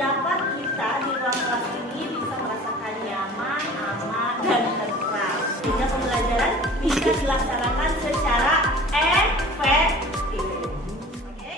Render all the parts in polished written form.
dapat kita di ruang kelas ini bisa merasakan nyaman, aman, dan tentram. Sehingga pembelajaran bisa dilaksanakan secara efektif. Oke?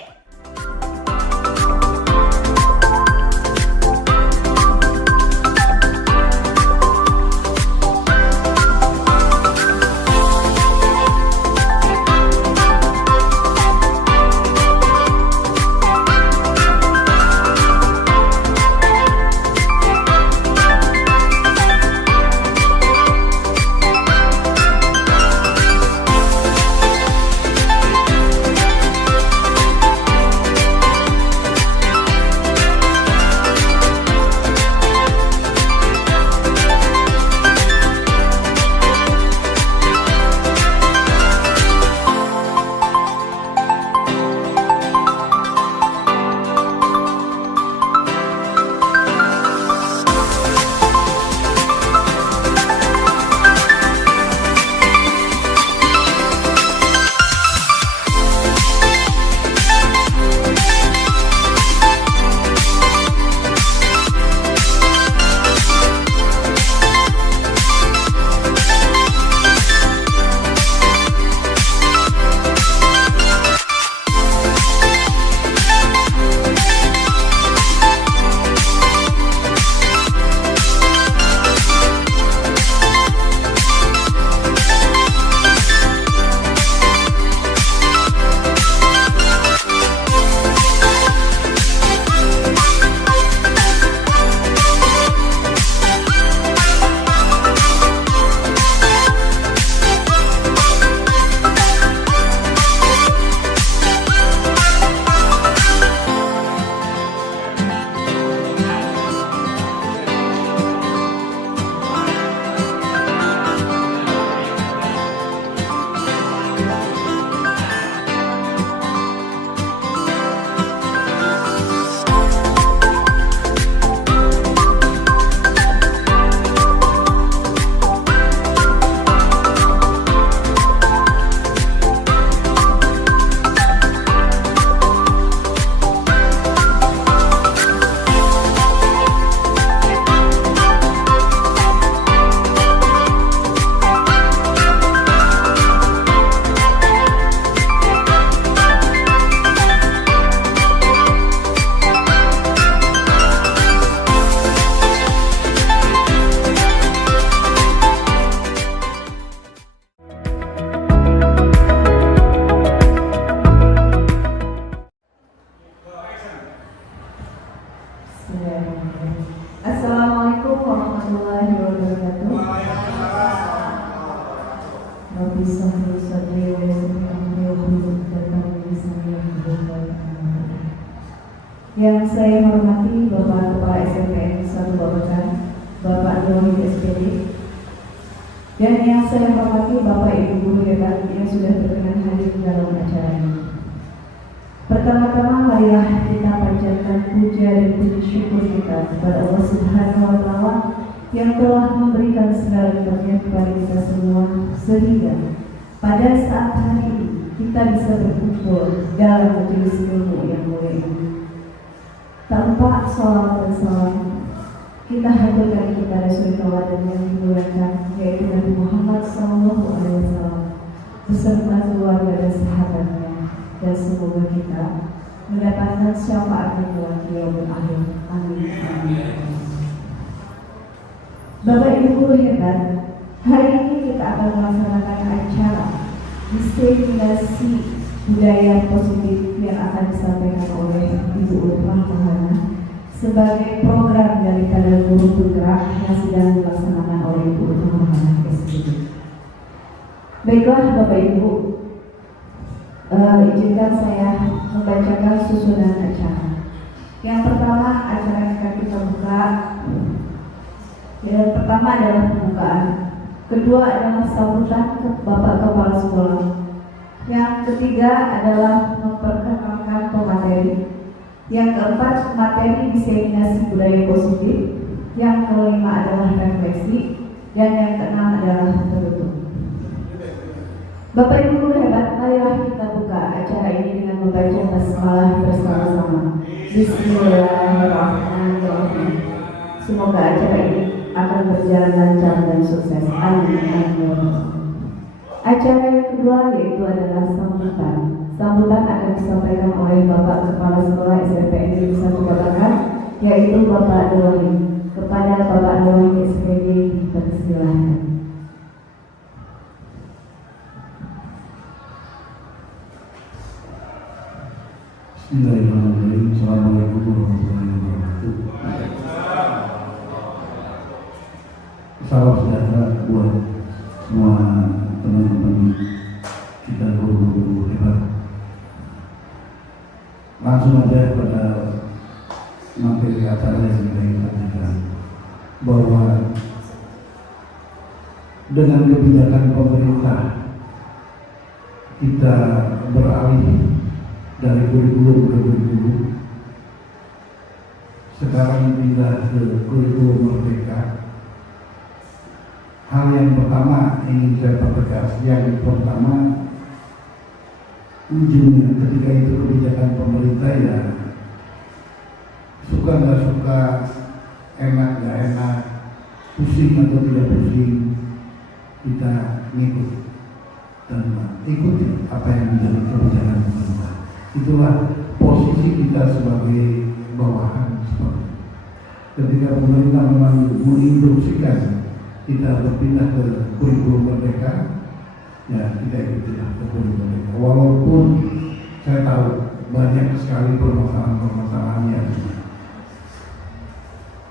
Assalamualaikum warahmatullahi wabarakatuh. Rabbi sahli sadri wa yassir amri wahlul 'uqdatam min lisani yafqahu qawli. Yang saya hormati Bapak Kepala SMPN 1 Babakan, Bapak Nurul SPD, dan yang saya hormati Bapak Ibu guru hebat yang sudah berkenan hadir dalam acara ini. Pertama-tama marilah kita panjatkan puja dan puji syukur kita kepada Allah Subhanahu wa Ta'ala yang telah memberikan segala karunia kepada kita semua, sehingga pada saat hari ini kita bisa berkumpul dalam majelis ilmu yang mulia ini. Tanpa sholawat dan salam, kita hadirkan kepada suri tauladan yang dimuliakan, yaitu Nabi Muhammad SAW beserta keluarga dan sahabatnya. Dan semoga kita mendapatkan syafaat kelak di yaumil akhir. Amin. Bapak Ibu guru hebat, hari ini kita akan melaksanakan acara diseminasi budaya positif yang akan disampaikan oleh Ibu Ulfa Mahana sebagai program dari Kader Guru Bergerak yang sedang dilaksanakan oleh Ibu Ulfa Mahana SPD. Baiklah Bapak Ibu, izinkan saya membacakan susunan acara. Yang pertama, acara yang akan kita buka. Yang pertama adalah pembukaan. Kedua adalah sambutan ke Bapak Kepala Sekolah. Yang ketiga adalah memperkenalkan pemateri. Yang keempat, materi diseminasi budaya positif. Yang kelima adalah refleksi. Dan yang keenam adalah penutup. Bapak Ibu guru hebat, marilah kita buka membuka acara ini dengan membaca basmalah bersama-sama. Bismillahirrahmanirrahim. Semoga acara ini akan berjalan lancar dan sukses. Amin. Amin. Acara yang kedua yaitu adalah sambutan. Sambutan akan disampaikan oleh Bapak Kepala Sekolah SMP Negeri 1 Babakan, yaitu Bapak Doli. Kepada Bapak Doli SPG dipersilahkan. Bismillahirrahmanirrahim. Assalamualaikum warahmatullahi wabarakatuh. Salam sejahtera buat semua teman-teman kita, guru-guru hebat. Langsung aja pada materi acara yang kita sajikan, bahwa dengan kebijakan pemerintah kita beralih dari kurikulum ke kurikulum, sekarang pindah ke kurikulum merdeka. Hal yang pertama ingin saya pertegas, yang pertama ujungnya ketika itu kebijakan pemerintah, ya suka nggak suka, enak nggak enak, pusing atau tidak pusing, kita ngikut dan ikuti apa yang menjadi kebijakan pemerintah. Itulah posisi kita sebagai bawahan. Ketika pemerintah memang menginstruksikan kita berpindah ke kurikulum merdeka, ya kita ikutilah ke kurikulum merdeka. Walaupun saya tahu banyak sekali permasalahan-permasalahan yang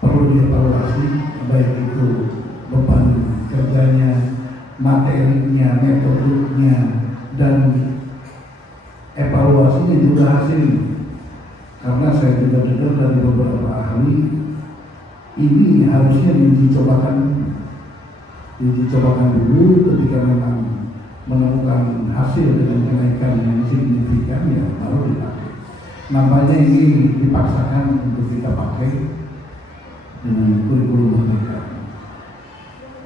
perlu dievaluasi, baik itu beban kerjanya, materinya, metodenya, dan evaluasinya juga hasil. Karena saya juga dengar dari beberapa ahli, ini harusnya diuji cobakan dulu. Ketika memang menemukan hasil dengan kenaikan yang signifikan, ya baru dipakai. Nampaknya ini dipaksakan untuk kita pakai dengan kurikulum merdeka.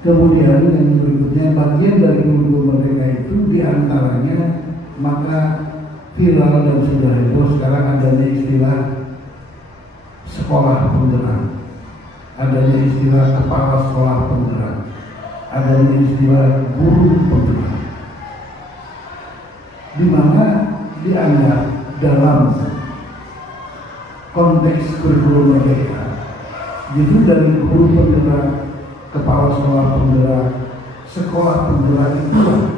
Kemudian yang berikutnya, bagian dari kurikulum merdeka itu diantaranya, maka viral dan sudah heboh sekarang adanya istilah sekolah penggerak, adanya istilah kepala sekolah penggerak, adanya istilah guru penggerak, di mana dianggap dalam konteks kurikulum merdeka justru dari guru penggerak, kepala sekolah penggerak, sekolah penggerak itulah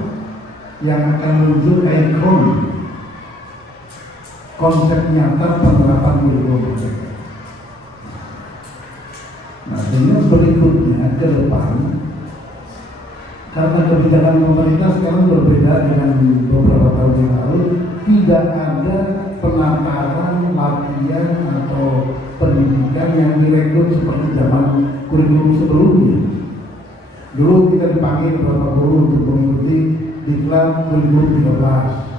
yang akan muncul ikon konsep nyata penerapan kurikulum merdeka. Nah, dengan berikutnya ke depan, karena kebijakan pemerintah sekarang berbeda dengan beberapa tahun yang lalu, tidak ada penataran latihan atau pendidikan yang direkrut seperti zaman kurikulum sebelumnya. Dulu kita dipanggil beberapa guru untuk mengikuti diklat kurikulum 13.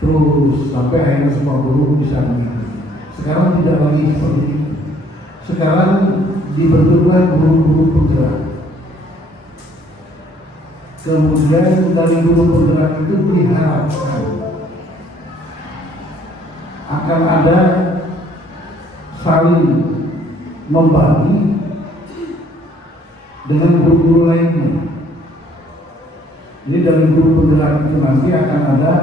Terus sampai akhirnya semua guru bisa mengikuti. Sekarang tidak lagi seperti itu. Sekarang dibentuklah guru-guru penggerak. Kemudian dari guru penggerak itu diharapkan akan ada saling membagi dengan guru-guru lainnya. Jadi dari guru penggerak itu nanti akan ada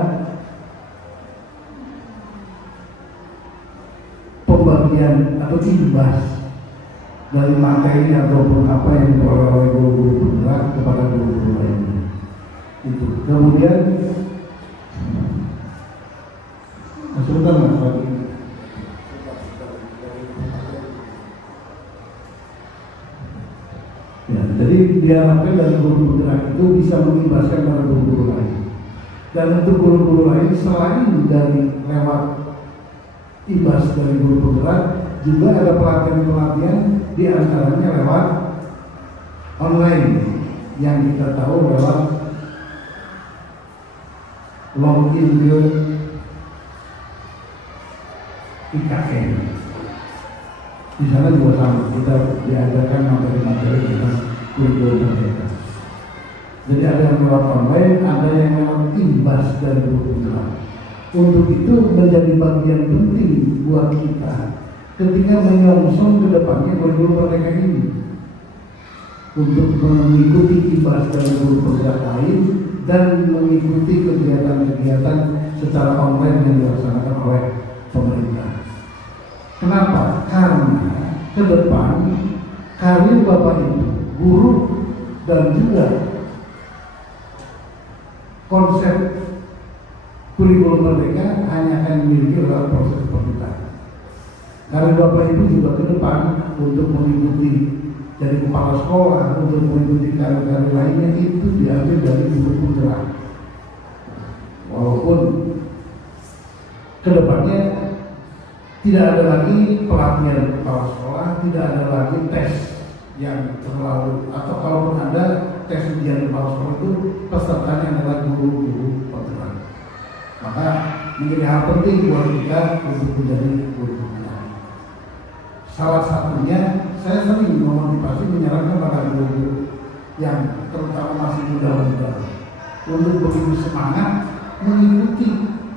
pembagian atau imbas dari materi ataupun apa yang diperoleh oleh guru-guru penggerak kepada guru-guru lainnya. Itu. Kemudian sebentar mas lagi. Ya, jadi diharapkan dari guru penggerak itu bisa mengimbaskan pada guru-guru lain. Dan untuk guru-guru lain selain dari lewat imbas dari guru penggerak, juga ada pelatihan-pelatihan di antaranya lewat online yang kita tahu lewat login ke IKN. Di sana juga sama, kita diajarkan materi-materi tentang kurikulum merdeka. Jadi ada yang lewat online, ada yang lewat imbas dari guru penggerak. Untuk itu menjadi bagian penting buat kita ketika menyongsong ke depannya kurikulum merdeka ini, untuk mengikuti imbas dari guru penggerak lain dan mengikuti kegiatan-kegiatan secara online yang dilaksanakan oleh pemerintah. Kenapa? Karena ke depan karir Bapak Ibu, guru dan juga konsep kurikulum merdeka hanya akan dimiliki oleh proses pemerintahan. Karir Bapak Ibu juga ke depan untuk mengikuti dari kepala sekolah, untuk mengikuti karir-karir lainnya itu diambil dari guru penggerak. Walaupun ke depannya tidak ada lagi pelatihan kepala sekolah, tidak ada lagi tes yang terlalu, atau kalaupun ada tes ujian kepala sekolah itu pesertanya adalah guru-guru penggerak. Maka menjadi hal penting buat kita untuk menjadi guru penggerak. Salah satunya saya sering memotivasi menyarankan pada guru yang terutama masih muda-muda untuk begitu semangat mengikuti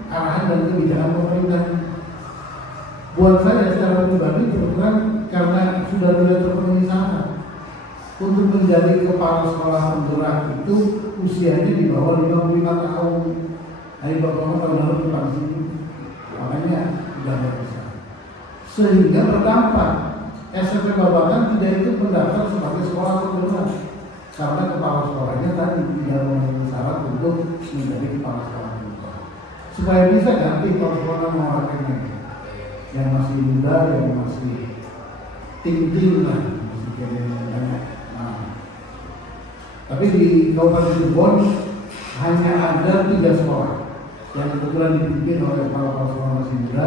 arahan dan kebijakan pemerintah. Buat saya secara pribadi kebetulan karena sudah tidak terpenuhi syarat untuk menjadi kepala sekolah penggerak itu usianya di bawah 55 tahun. Dari bapak-bapak tahun lalu dipansi, makanya tidak bisa. Sehingga berdampak SMP Babakan tidak ikut mendaftar sebagai sekolah penggerak karena kepala sekolahnya tadi tidak memenuhi syarat untuk menjadi kepala sekolah penggerak. Supaya bisa ganti kepala sekolah mewarnai yang masih muda, yang masih tinggi lah, masih banyak. Tapi di Kabupaten Cirebon hanya ada 3 sekolah yang kebetulan dipimpin oleh kepala sekolah masih muda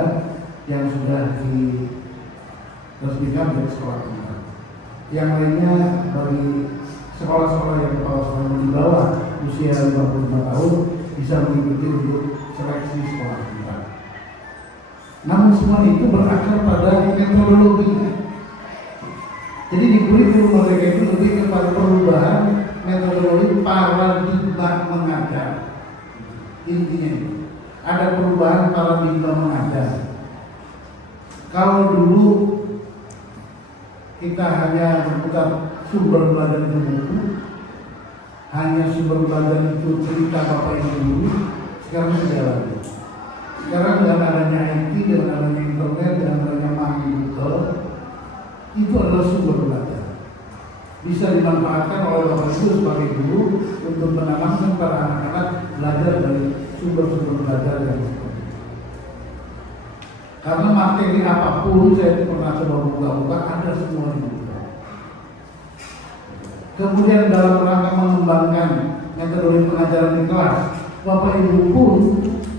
yang sudah diresmikan menjadi sekolah penggerak. Yang lainnya bagi sekolah-sekolah yang kepala sekolah di bawah usia 55 tahun bisa mengikuti untuk seleksi sekolah penggerak. Namun semua itu berakar pada metodologi. Jadi di kurikulum merdeka itu lebih kepada perubahan metodologi paradigma mengajar. Intinya ada perubahan paradigma mengajar. Kalau dulu kita hanya berputar sumber belajar di buku, hanya sumber belajar itu cerita bapak ibu dulu, sekarang tidak lagi. Sekarang dengan adanya IT, dengan adanya internet, dengan adanya Google, itu adalah sumber belajar. Bisa dimanfaatkan oleh bapak ibu sebagai guru untuk menanamkan para anak-anak belajar dari sumber-sumber belajar yang seperti itu. Karena materi apapun saya pernah coba buka-buka ada semua di buku. Kemudian dalam rangka mengembangkan metode pengajaran di kelas, bapak ibu pun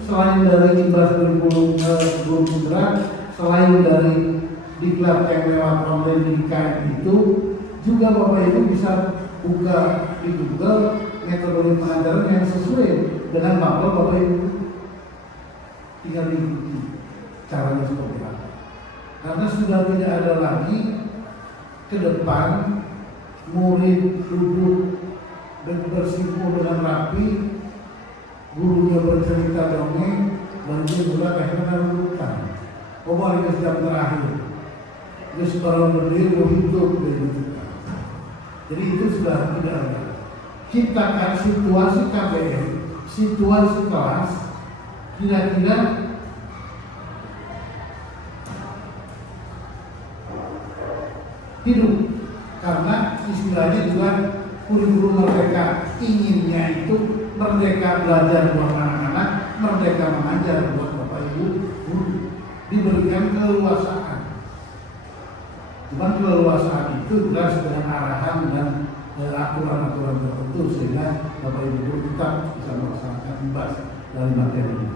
selain dari imbas kurikulum guru penggerak, selain dari diklat yang lewat online di KM itu, juga bapak ibu bisa buka di Google metode pengajaran yang sesuai dengan bapak ibu. Tinggal diikuti caranya seperti apa. Karena sudah tidak ada lagi ke depan murid duduk dan bersimpul dengan rapi, gurunya bercerita dongeng, dan dia mulai akhirnya lupa. Kembali ke jam terakhir, dia sekarang berdiri hidup ditunjukkan. Jadi itu sudah tidak ada. Ciptakan situasi KBM, situasi kelas, kira-kira hidup. Karena istilahnya juga kurikulum merdeka inginnya itu merdeka belajar buat anak-anak, merdeka mengajar buat bapak ibu, diberikan keleluasaan. Cuma keleluasaan itu jelas dengan arahan dan aturan-aturan tertentu sehingga bapak ibu tetap bisa melaksanakan imbas dari materi ini.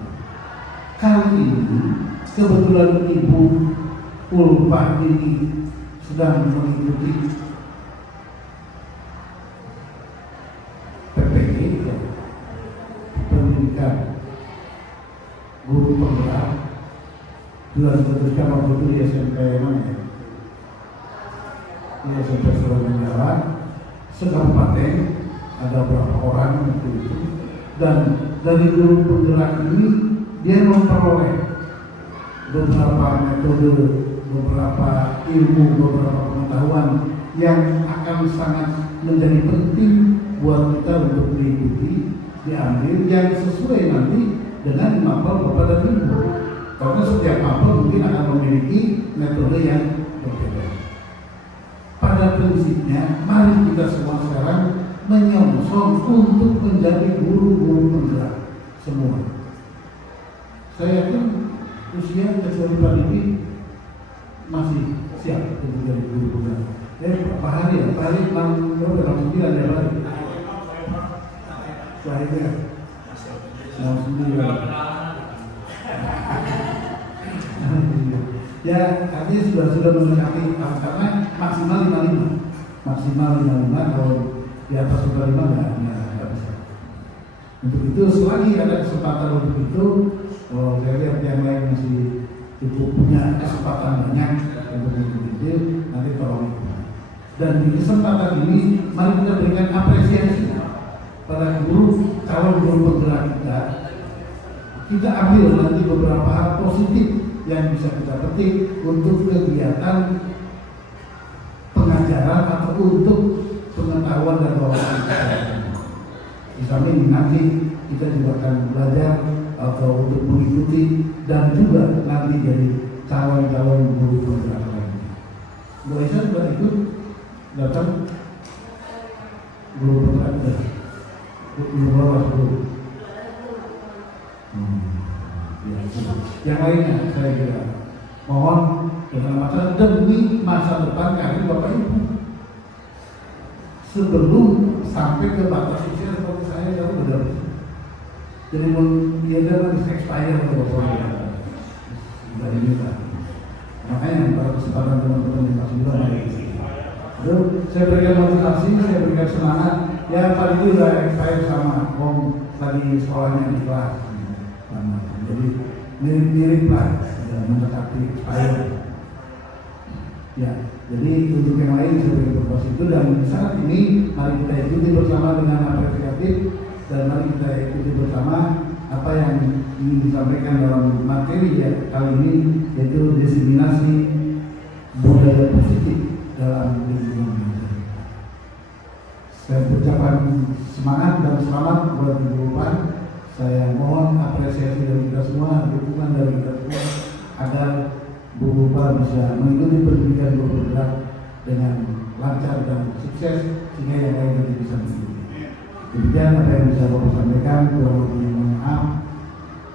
Kali ini kebetulan Ibu Pulpa ini sedang mengikuti PPG, pendidikan guru penggerak, bulan berikutnya waktu itu di SMP mana ya? Di SMP Surabaya Jawa, sekabupaten ada berapa orang itu, dan dari guru penggerak ini dia memperoleh beberapa metode, beberapa ilmu, beberapa pengetahuan yang akan sangat menjadi penting buat kita untuk diikuti, diambil yang sesuai nanti dengan mapel Bapak dan Ibu. Karena setiap mapel mungkin akan memiliki metode yang berbeda. Pada prinsipnya, mari kita semua sekarang menyongsong untuk menjadi guru-guru penggerak semua. Saya yakin usia kecuali Pak Didi masih siap untuk menjadi guru penggerak. Pak Hari ya, Pak Hari berapa 9 ya Pak Hari? Saya 9. Ya, artinya sudah mendekati karena maksimal 55 kalau di atas 55 nggak bisa. Untuk itu selagi ada kesempatan untuk itu, saya lihat yang lain masih cukup punya kesempatan banyak untuk itu, nanti tolong. Dan di kesempatan ini mari kita berikan apresiasi pada guru calon guru penggerak kita. Kita ambil nanti beberapa hal positif yang bisa kita petik untuk kegiatan pengajaran atau untuk pengetahuan dan wawasan kita. Di samping nanti kita juga akan belajar atau untuk mengikuti dan juga nanti jadi calon-calon guru penggerak lain. Bu Aisyah sudah ikut datang guru penggerak kita. Guru bawah guru. Yang lainnya saya kira mohon dengan masa demi masa depan kami Bapak Ibu sebelum sampai ke batas usia seperti saya jauh sudah jadi dia dalam expired atau Bapak dari kita. Makanya pada kesempatan teman-teman yang masih muda saya berikan motivasi, saya berikan semangat. Ya Pak itu sudah expired sama Om tadi sekolahnya di kelas. Jadi mirip-mirip lah mendekati expired. Ya, jadi untuk yang lain saya berikan proposisi itu dan saat ini mari kita ikuti bersama dengan apresiatif dan mari kita ikuti bersama apa yang ingin disampaikan dalam materi ya kali ini yaitu diseminasi budaya positif dalam lingkungan. Saya ucapkan semangat dan selamat buat Ibu Pan. Saya mohon apresiasi dari kita semua, dukungan dari kita semua agar Bu Bupa bisa mengikuti pendidikan guru penggerak dengan lancar dan sukses sehingga yang lain nanti bisa mengikuti. Demikian apa yang bisa Bapak sampaikan. Kurang lebih mohon maaf.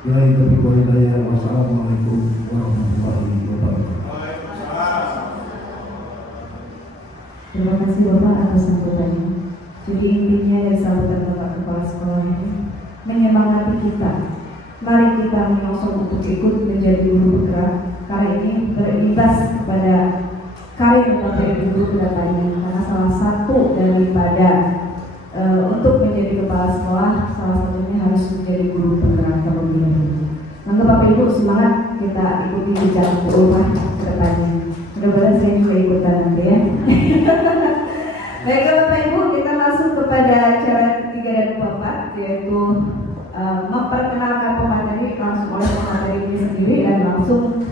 Wassalamualaikum warahmatullahi wabarakatuh. Terima kasih Bapak atas sambutannya. Jadi intinya dari sambutan Bapak Kepala Sekolah ini menyemangati kita. Mari kita menyongsong untuk ikut menjadi guru penggerak. Karya ini berimbas kepada karya yang Bapak Ibu guru kedatangan karena salah satu daripada untuk menjadi kepala sekolah salah satunya harus menjadi guru penggerak terlebih dahulu. Maka Bapak Ibu semangat kita ikuti jejak berubah ke depannya. Mudah-mudahan saya juga ikutan nanti ya. Baik Bapak Ibu, kita masuk kepada acara ketiga dan keempat yaitu memperkenalkan pemateri langsung oleh pemateri ini sendiri dan langsung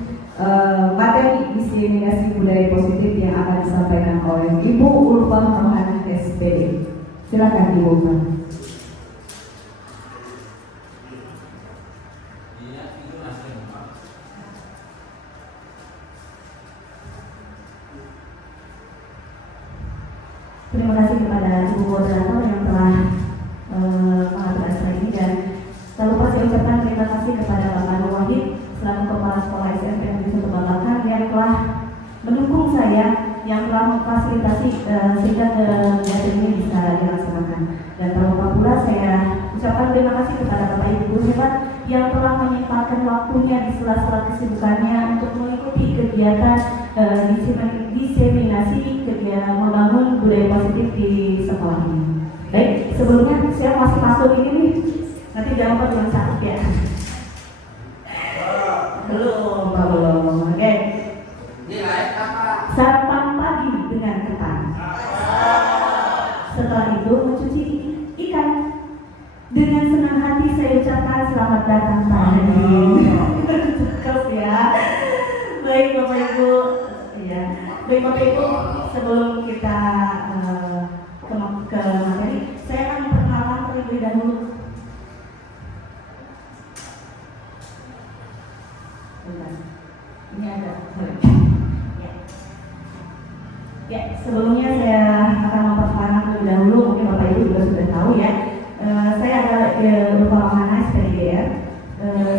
materi diseminasi budaya positif yang akan disampaikan oleh Ibu Ulfah Rohana SPD. Silakan Ibu Ulfah. Terima kasih kepada Ibu Moderator yang telah mengatur acara ini dan tak lupa saya ucapkan terima kasih kepada Bapak Nur Wahid selaku Kepala Sekolah SMP yang bisa Babakan yang telah mendukung saya, yang telah memfasilitasi sehingga kegiatan ini bisa dilaksanakan. Dan tak lupa pula saya ucapkan terima kasih kepada Bapak Ibu guru hebat yang telah menyempatkan waktunya di sela-sela kesibukannya untuk mengikuti kegiatan diseminasi kegiatan membangun budaya positif di sekolah ini. Baik, sebelumnya saya masih masuk ini nih. Nanti jangan lupa dengan catat ya. Belum. Oke. Sarapan pagi dengan ketan. Setelah itu mencuci gigi. Dengan senang hati saya ucapkan selamat datang Pak Hadi. Cakep ya. Baik Bapak Ibu, ya. Baik Bapak Ibu, sebelum kita ke materi, saya akan memperkenalkan terlebih dahulu. Bentar. Ini ada. Ya, sebelumnya saya akan memperkenalkan terlebih dahulu, mungkin Bapak Ibu juga sudah tahu ya. Saya adalah Bapak Lamana SPDGR.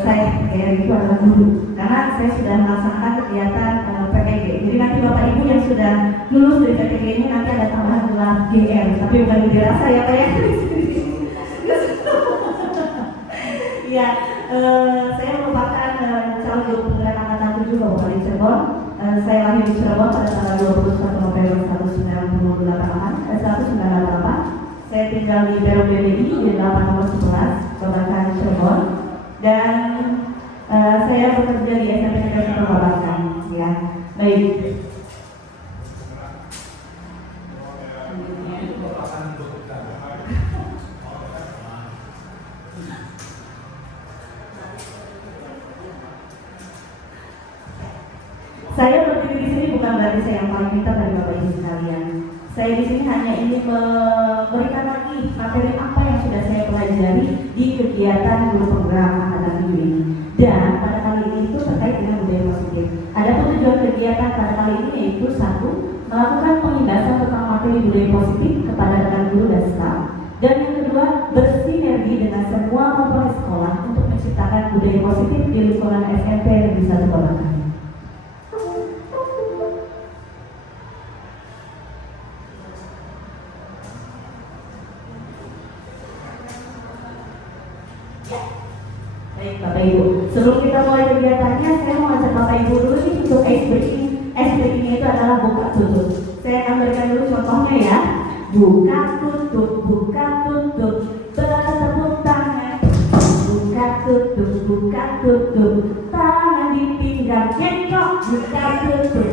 Saya SPDGR itu adalah guru, karena saya sudah melaksanakan kegiatan PPG. Jadi nanti Bapak Ibu yang sudah lulus dari PPG ini nanti ada tambahan gelar GR, tapi bukan di rasa ya Pak ya. Ya, saya merupakan calon guru penggerak angkatan 7 Kabupaten Cirebon. Saya lahir di Cirebon pada tanggal 21 November 1998. Saya tinggal di Perum BBI di 8 nomor 11, Babakan Cirebon. Dan saya bekerja di SMP Negeri Babakan. Ya, baik. Saya berdiri di sini bukan berarti saya yang paling pintar dari Bapak Ibu sekalian. Saya di sini hanya ingin memberikan lagi materi apa yang sudah saya pelajari di kegiatan guru penggerak angkatan 7 ini. Dan pada kali ini itu terkait dengan budaya positif. Adapun tujuan kegiatan pada kali ini yaitu 1. Melakukan pengindasan tentang materi budaya positif kepada rekan guru dan staf. Dan yang kedua, bersinergi dengan semua komponen sekolah untuk menciptakan budaya positif di lingkungan SMP Negeri 1 Babakan. Baik Bapak Ibu, sebelum kita mulai kegiatannya, saya mau ajak Bapak Ibu dulu nih untuk ice breaking. Ice breaking itu adalah buka tutup. Saya akan berikan dulu contohnya ya. Buka tutup, bertepuk tangan. Buka tutup, tangan di pinggang kekok. Buka tutup,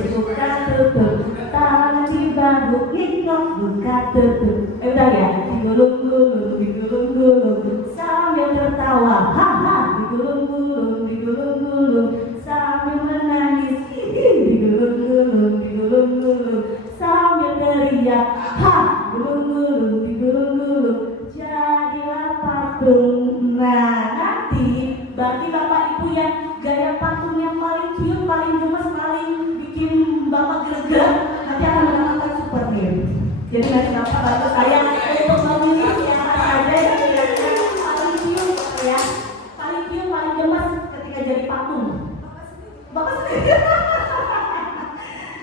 tangan di bahu kekok. Buka tutup. Udah ya, digulung-gulung, sambil tertawa, haha, digulung-gulung, sambil menangis, digulung-gulung, sambil teriak, ha, digulung-gulung, jadilah patung. Nah, nanti bagi Bapak Ibu yang gaya patung yang paling cute, paling gemes, paling bikin Bapak greget, nanti akan mendapatkan super name. Jadi nanti Bapak bantu saya untuk memilih siapa saja yang kira-kira paling cute ya, paling cute, paling gemes ketika jadi patung. Bapak sendiri.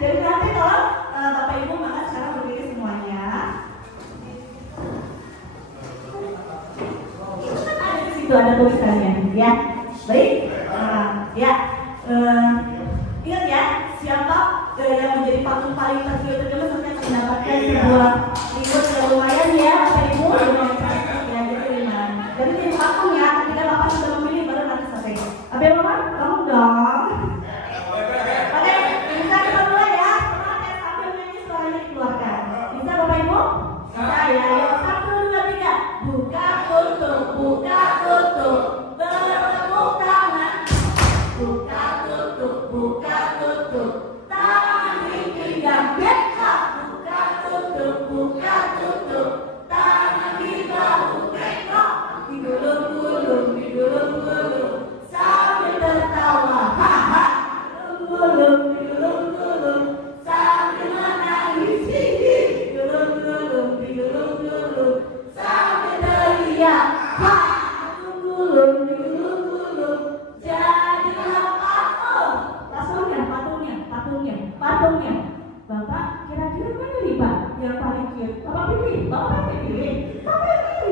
Jadi nanti kalau Bapak Ibu maka sekarang berdiri semuanya. Ada di situ ada tulisannya, ya. Baik. Ya. Ingat ya, siapa yang menjadi patung paling tercute tergemes nanti akan mendapatkan sebuah reward yang lumayan ya, Bapak Ibu. Ya, jadi 5. Jadi jadi patung ya, ketika Bapak sudah memilih baru nanti selesai. Tapi Bapak, kamu dong. Oke, bisa kita mulai ya. Semangat ya, sambil nyanyi suaranya dikeluarkan. Bisa Bapak Ibu? Bisa ya. Yuk, 1, 2, 3. Buka tutup, bertepuk tangan. Buka tutup, tangan di pinggang bekak. Buka tutup, tangan di bahu bekak. Digulung-gulung, sambil tertawa, haha. Digulung-gulung, sambil menangis, digulung-gulung, sambil teriak, ha. Digulung-gulung, jadilah patung. Patungnya. Bapak kira-kira mana nih Pak yang paling cute? Bapak pilih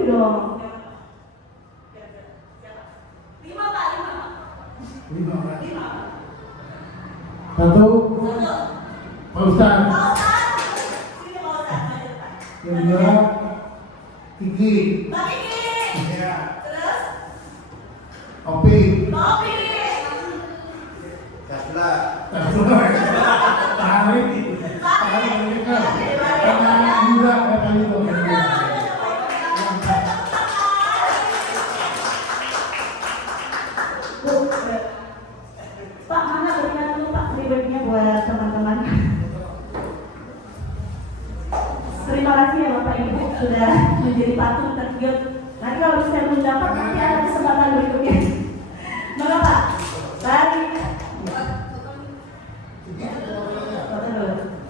dong. 5 Pak. 1. Pak Ustaz. Sini Pak Ustaz. Yang kedua, Kiki. Mbak Kiki. Ya. Terus Opi. Topi. Kasla. Tarik. Tangan juga paling itu. Terima kasih ya Bapak Ibu sudah menjadi patung tergiur. Nanti kalau saya belum dapat nanti ada kesempatan berikutnya. Maka Pak, balik.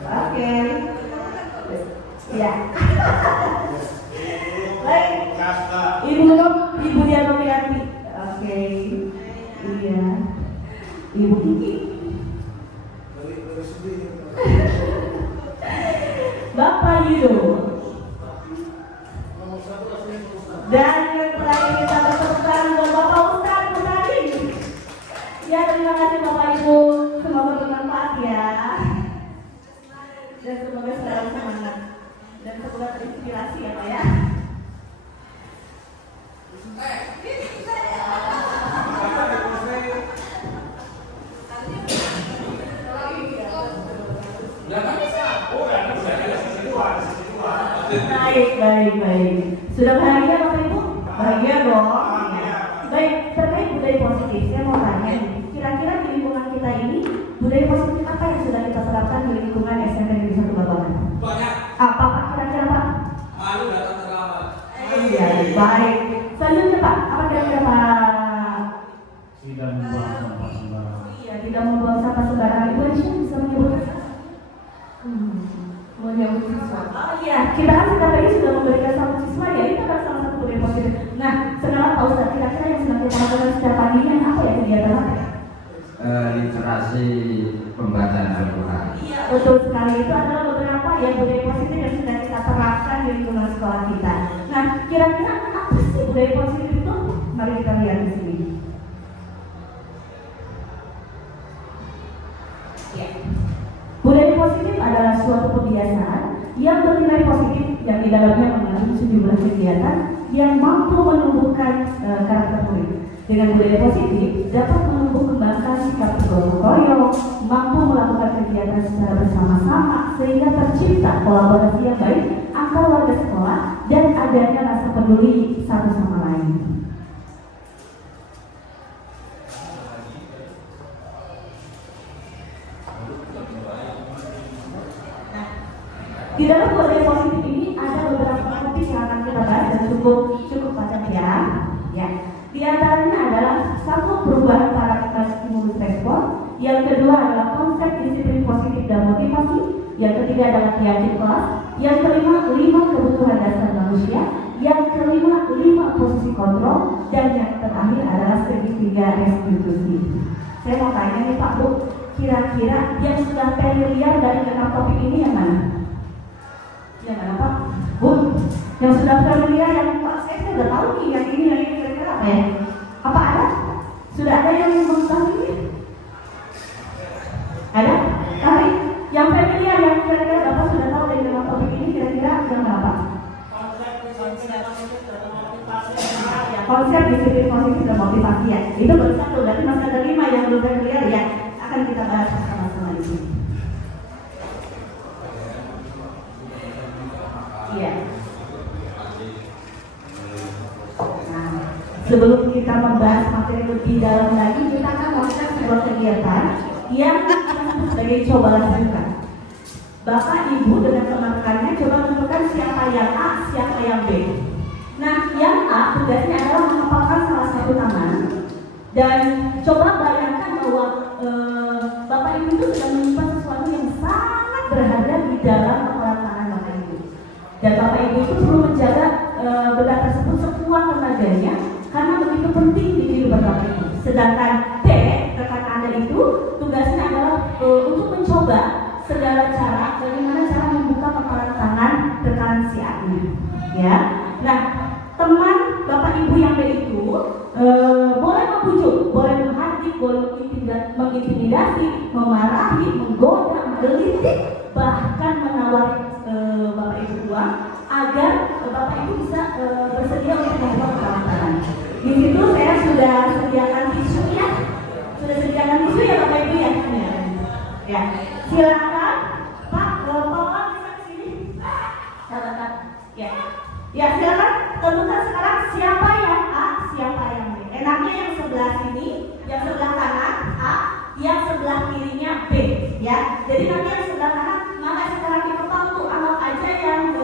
Oke. Ya. Baik. Ibu Dian Novianti. Oke. Iya. Ibu Kiki. Bapak Yudo. Dan yang terakhir kita bertepuk untuk Bapak Ustadz Mustaqim. Ya, terima kasih Bapak Ibu. Semoga bermanfaat ya. Dan semoga selalu semangat. Dan semoga terinspirasi ya Pak ya. Baik. Sudah bahagia Bapak Ibu? Bahagia dong. Baik, terkait budaya positif, saya mau tanya nih, kira-kira di lingkungan kita ini budaya positif apa yang sudah kita terapkan di lingkungan SMP Negeri 1 Babakan? Banyak. Apa Pak kira-kira Pak? Malu datang terlambat. Iya, baik. Selanjutnya Pak, apa kira-kira Pak? Tidak membuang sampah sembarangan. Iya, tidak membuang sampah sembarangan. Ibu Aisyah bisa menyebutkan? Menyebut siswa. Oh iya, kita kan setiap hari sudah memberikan satu siswa ya, itu kan salah satu budaya positif. Nah, sekarang Pak Ustadz, kira-kira yang sedang kita lakukan secara pandemi apa ya kegiatan apa ya? Literasi pembacaan Al-Quran. Iya, betul sekali. Itu adalah beberapa ya budaya positif yang sudah kita terapkan di lingkungan sekolah kita. Nah, kira-kira apa sih budaya positif itu? Mari kita lihat di sini. Ya. Budaya positif adalah suatu kebiasaan yang bernilai positif yang di dalamnya mengandung sejumlah kegiatan yang mampu menumbuhkan karakter murid. Dengan budaya positif dapat menumbuh kembangkan sikap bergotong royong, mampu melakukan kegiatan secara bersama-sama sehingga tercipta kolaborasi yang baik antar warga sekolah dan adanya rasa peduli satu sama lain. Di dalam budaya positif ini ada beberapa topik yang akan kita bahas dan cukup panjang ya. Ya. Di antaranya adalah satu, perubahan paradigma stimulus respon, yang kedua adalah konsep disiplin positif dan motivasi, yang ketiga adalah keyakinan kelas, yang kelima 5 kebutuhan dasar manusia, yang kelima 5 posisi kontrol, dan yang terakhir adalah segitiga restitusi. Saya mau tanya nih Pak Bu, kira-kira yang sudah familiar dari 6 topik ini yang mana? Yang mana Pak? Bu, yang sudah familiar yang Pak saya sudah tahu nih yang ini kira-kira apa ya? Apa ada? Sudah ada yang mengetahui? Ada? Tapi yang familiar yang kira-kira Bapak sudah tahu dari dalam topik ini kira-kira yang berapa? Konsep disiplin positif dan motivasi ya. Itu baru satu, berarti masih ada 5 yang belum familiar ya. Akan kita bahas sama-sama di sini. Iya. Nah, sebelum kita membahas materi lebih dalam lagi, kita akan melakukan sebuah kegiatan yang kita sebut sebagai coba lakukan. Bapak Ibu dengan teman-temannya coba menentukan siapa yang A, siapa yang B. Nah, yang A tugasnya adalah menghafalkan salah satu tangan dan coba bayangkan bahwa Bapak Ibu itu sedang menyimpan sesuatu yang sangat berharga di dalam kepalan tangan Bapak Ibu. Dan Bapak Ibu itu perlu menjaga benda tersebut sekuat tenaganya karena begitu penting di kehidupan Bapak Ibu. Sedangkan B, rekan Anda itu tugasnya adalah untuk mencoba segala cara bagaimana cara membuka kepalan tangan rekan si A-nya. Ya. Nah, teman Bapak Ibu yang B itu boleh membujuk, boleh menghardik, boleh mengintimidasi, memarahi, menggoda, menggelitik, bahkan menawari Bapak Ibu uang agar Bapak Ibu bisa bersedia untuk membuka kepalan tangan. Di situ saya sudah sediakan tisu ya, Bapak Ibu ya. Ya, silakan Pak, tolong bisa kesini. Silakan. Ya silakan tentukan sekarang siapa yang A, siapa yang B. Enaknya yang sebelah sini, yang sebelah kanan A, yang sebelah kirinya B. Ya, jadi nanti yang sebelah kanan maka sekarang kita tahu tuh anggap aja yang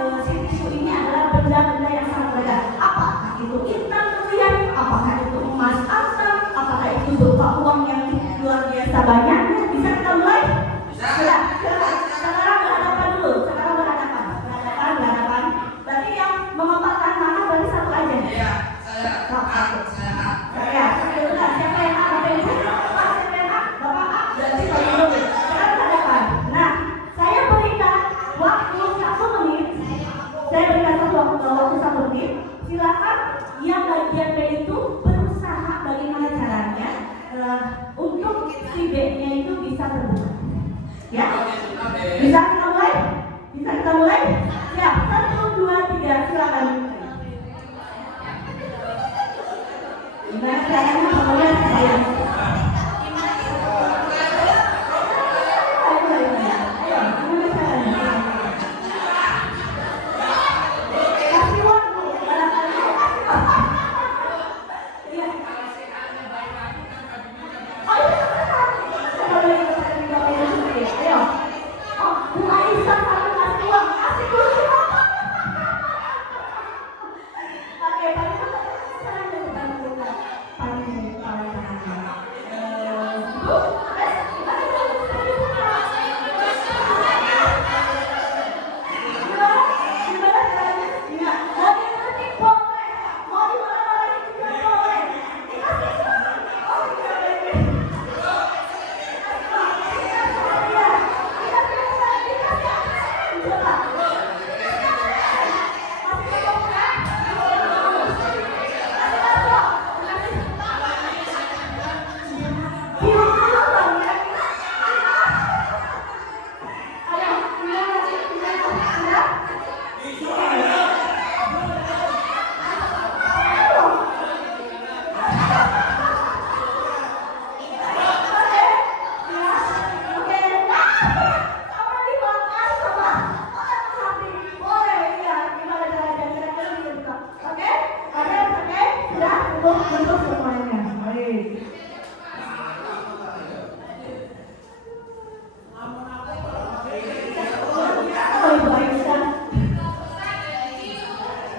caranya pokoknya saya.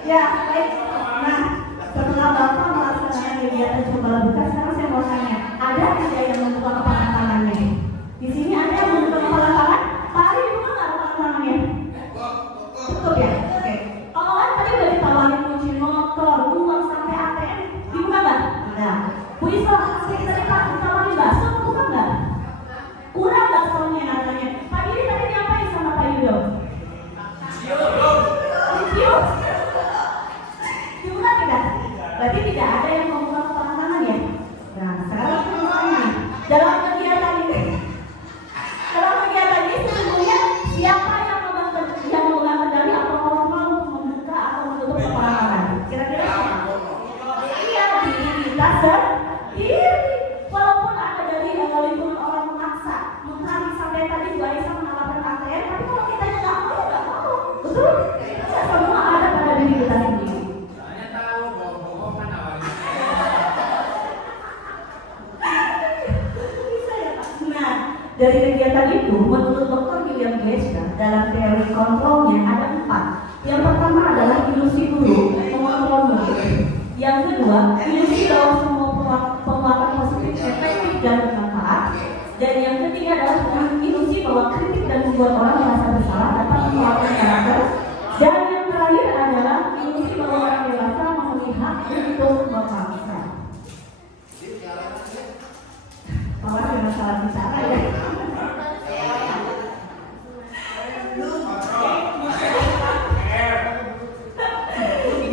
Ya, baik. Nah, setelah Bapak melaksanakan kegiatan coba buka, sekarang saya mau tanya, ada tidak yang membuka kepala tangannya? Di sini ada yang membuka kepala tangan? Pak Ari dibuka nggak kepala tangannya? Cukup ya? Oke. Kalau kan tadi udah ditawarin kunci motor, uang sampai ATM, dibuka nggak? Nah, Bu Isra, kita ditawarin bakso, buka nggak? Kurang baksonya katanya. Pak Giri tadi diapain sama Pak Yudo? Cium. Dibuka tidak? Berarti tidak ada yang membuka kepala tangan ya? Nah, sekarang semuanya dalam kegiatan ini sesungguhnya siapa yang memegang kendali atau mau membuka atau menutup kepala tangan? Kira-kira siapa? Iya, diri kita sendiri. Walaupun ada dari lingkungan orang memaksa, mencari sampai tadi Bu Aisyah menawarkan ATM, tapi kalau kita nggak mau, ya nggak mau. Betul? Ya, semua ada pada diri kita sendiri. Dari kegiatan itu, menurut Dr. William Glasser, dalam teori kontrolnya ada 4. Yang pertama adalah ilusi dulu, mengontrol musuh. Yang kedua, ilusi bahwa semua penguatan positif efektif dan bermanfaat. Dan yang ketiga adalah ilusi bahwa kritik dan membuat orang merasa bersalah dapat menguatkan karakter. Dan yang terakhir adalah ilusi bahwa orang dewasa memiliki hak untuk memaksa. Awas dengan salah bicara ya.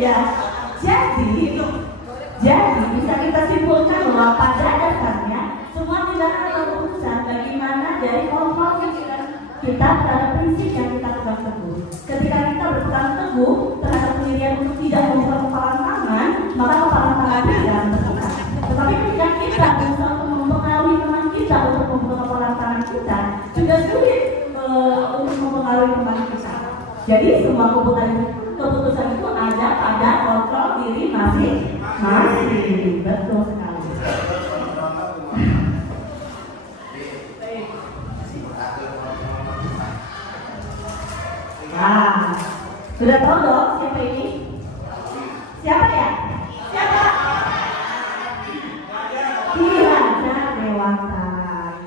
Ya, jadi bisa kita simpulkan bahwa pada dasarnya semua tindakan atau keputusan bagaimana dari kontrol pikiran kita terhadap prinsip yang kita pegang teguh. Ketika kita berpegang teguh terhadap pendirian untuk tidak membuka kepala tangan, maka kepala tangan tidak terbuka. Tetapi ketika kita berusaha untuk mempengaruhi teman kita untuk membuka kepala tangan kita, juga sulit untuk mempengaruhi teman kita. Jadi semua keputusan itu ada pada kontrol diri masing-masing. Betul sekali. Nah, sudah tahu dong siapa ini? Siapa ya? Siapa? Raja Dewata.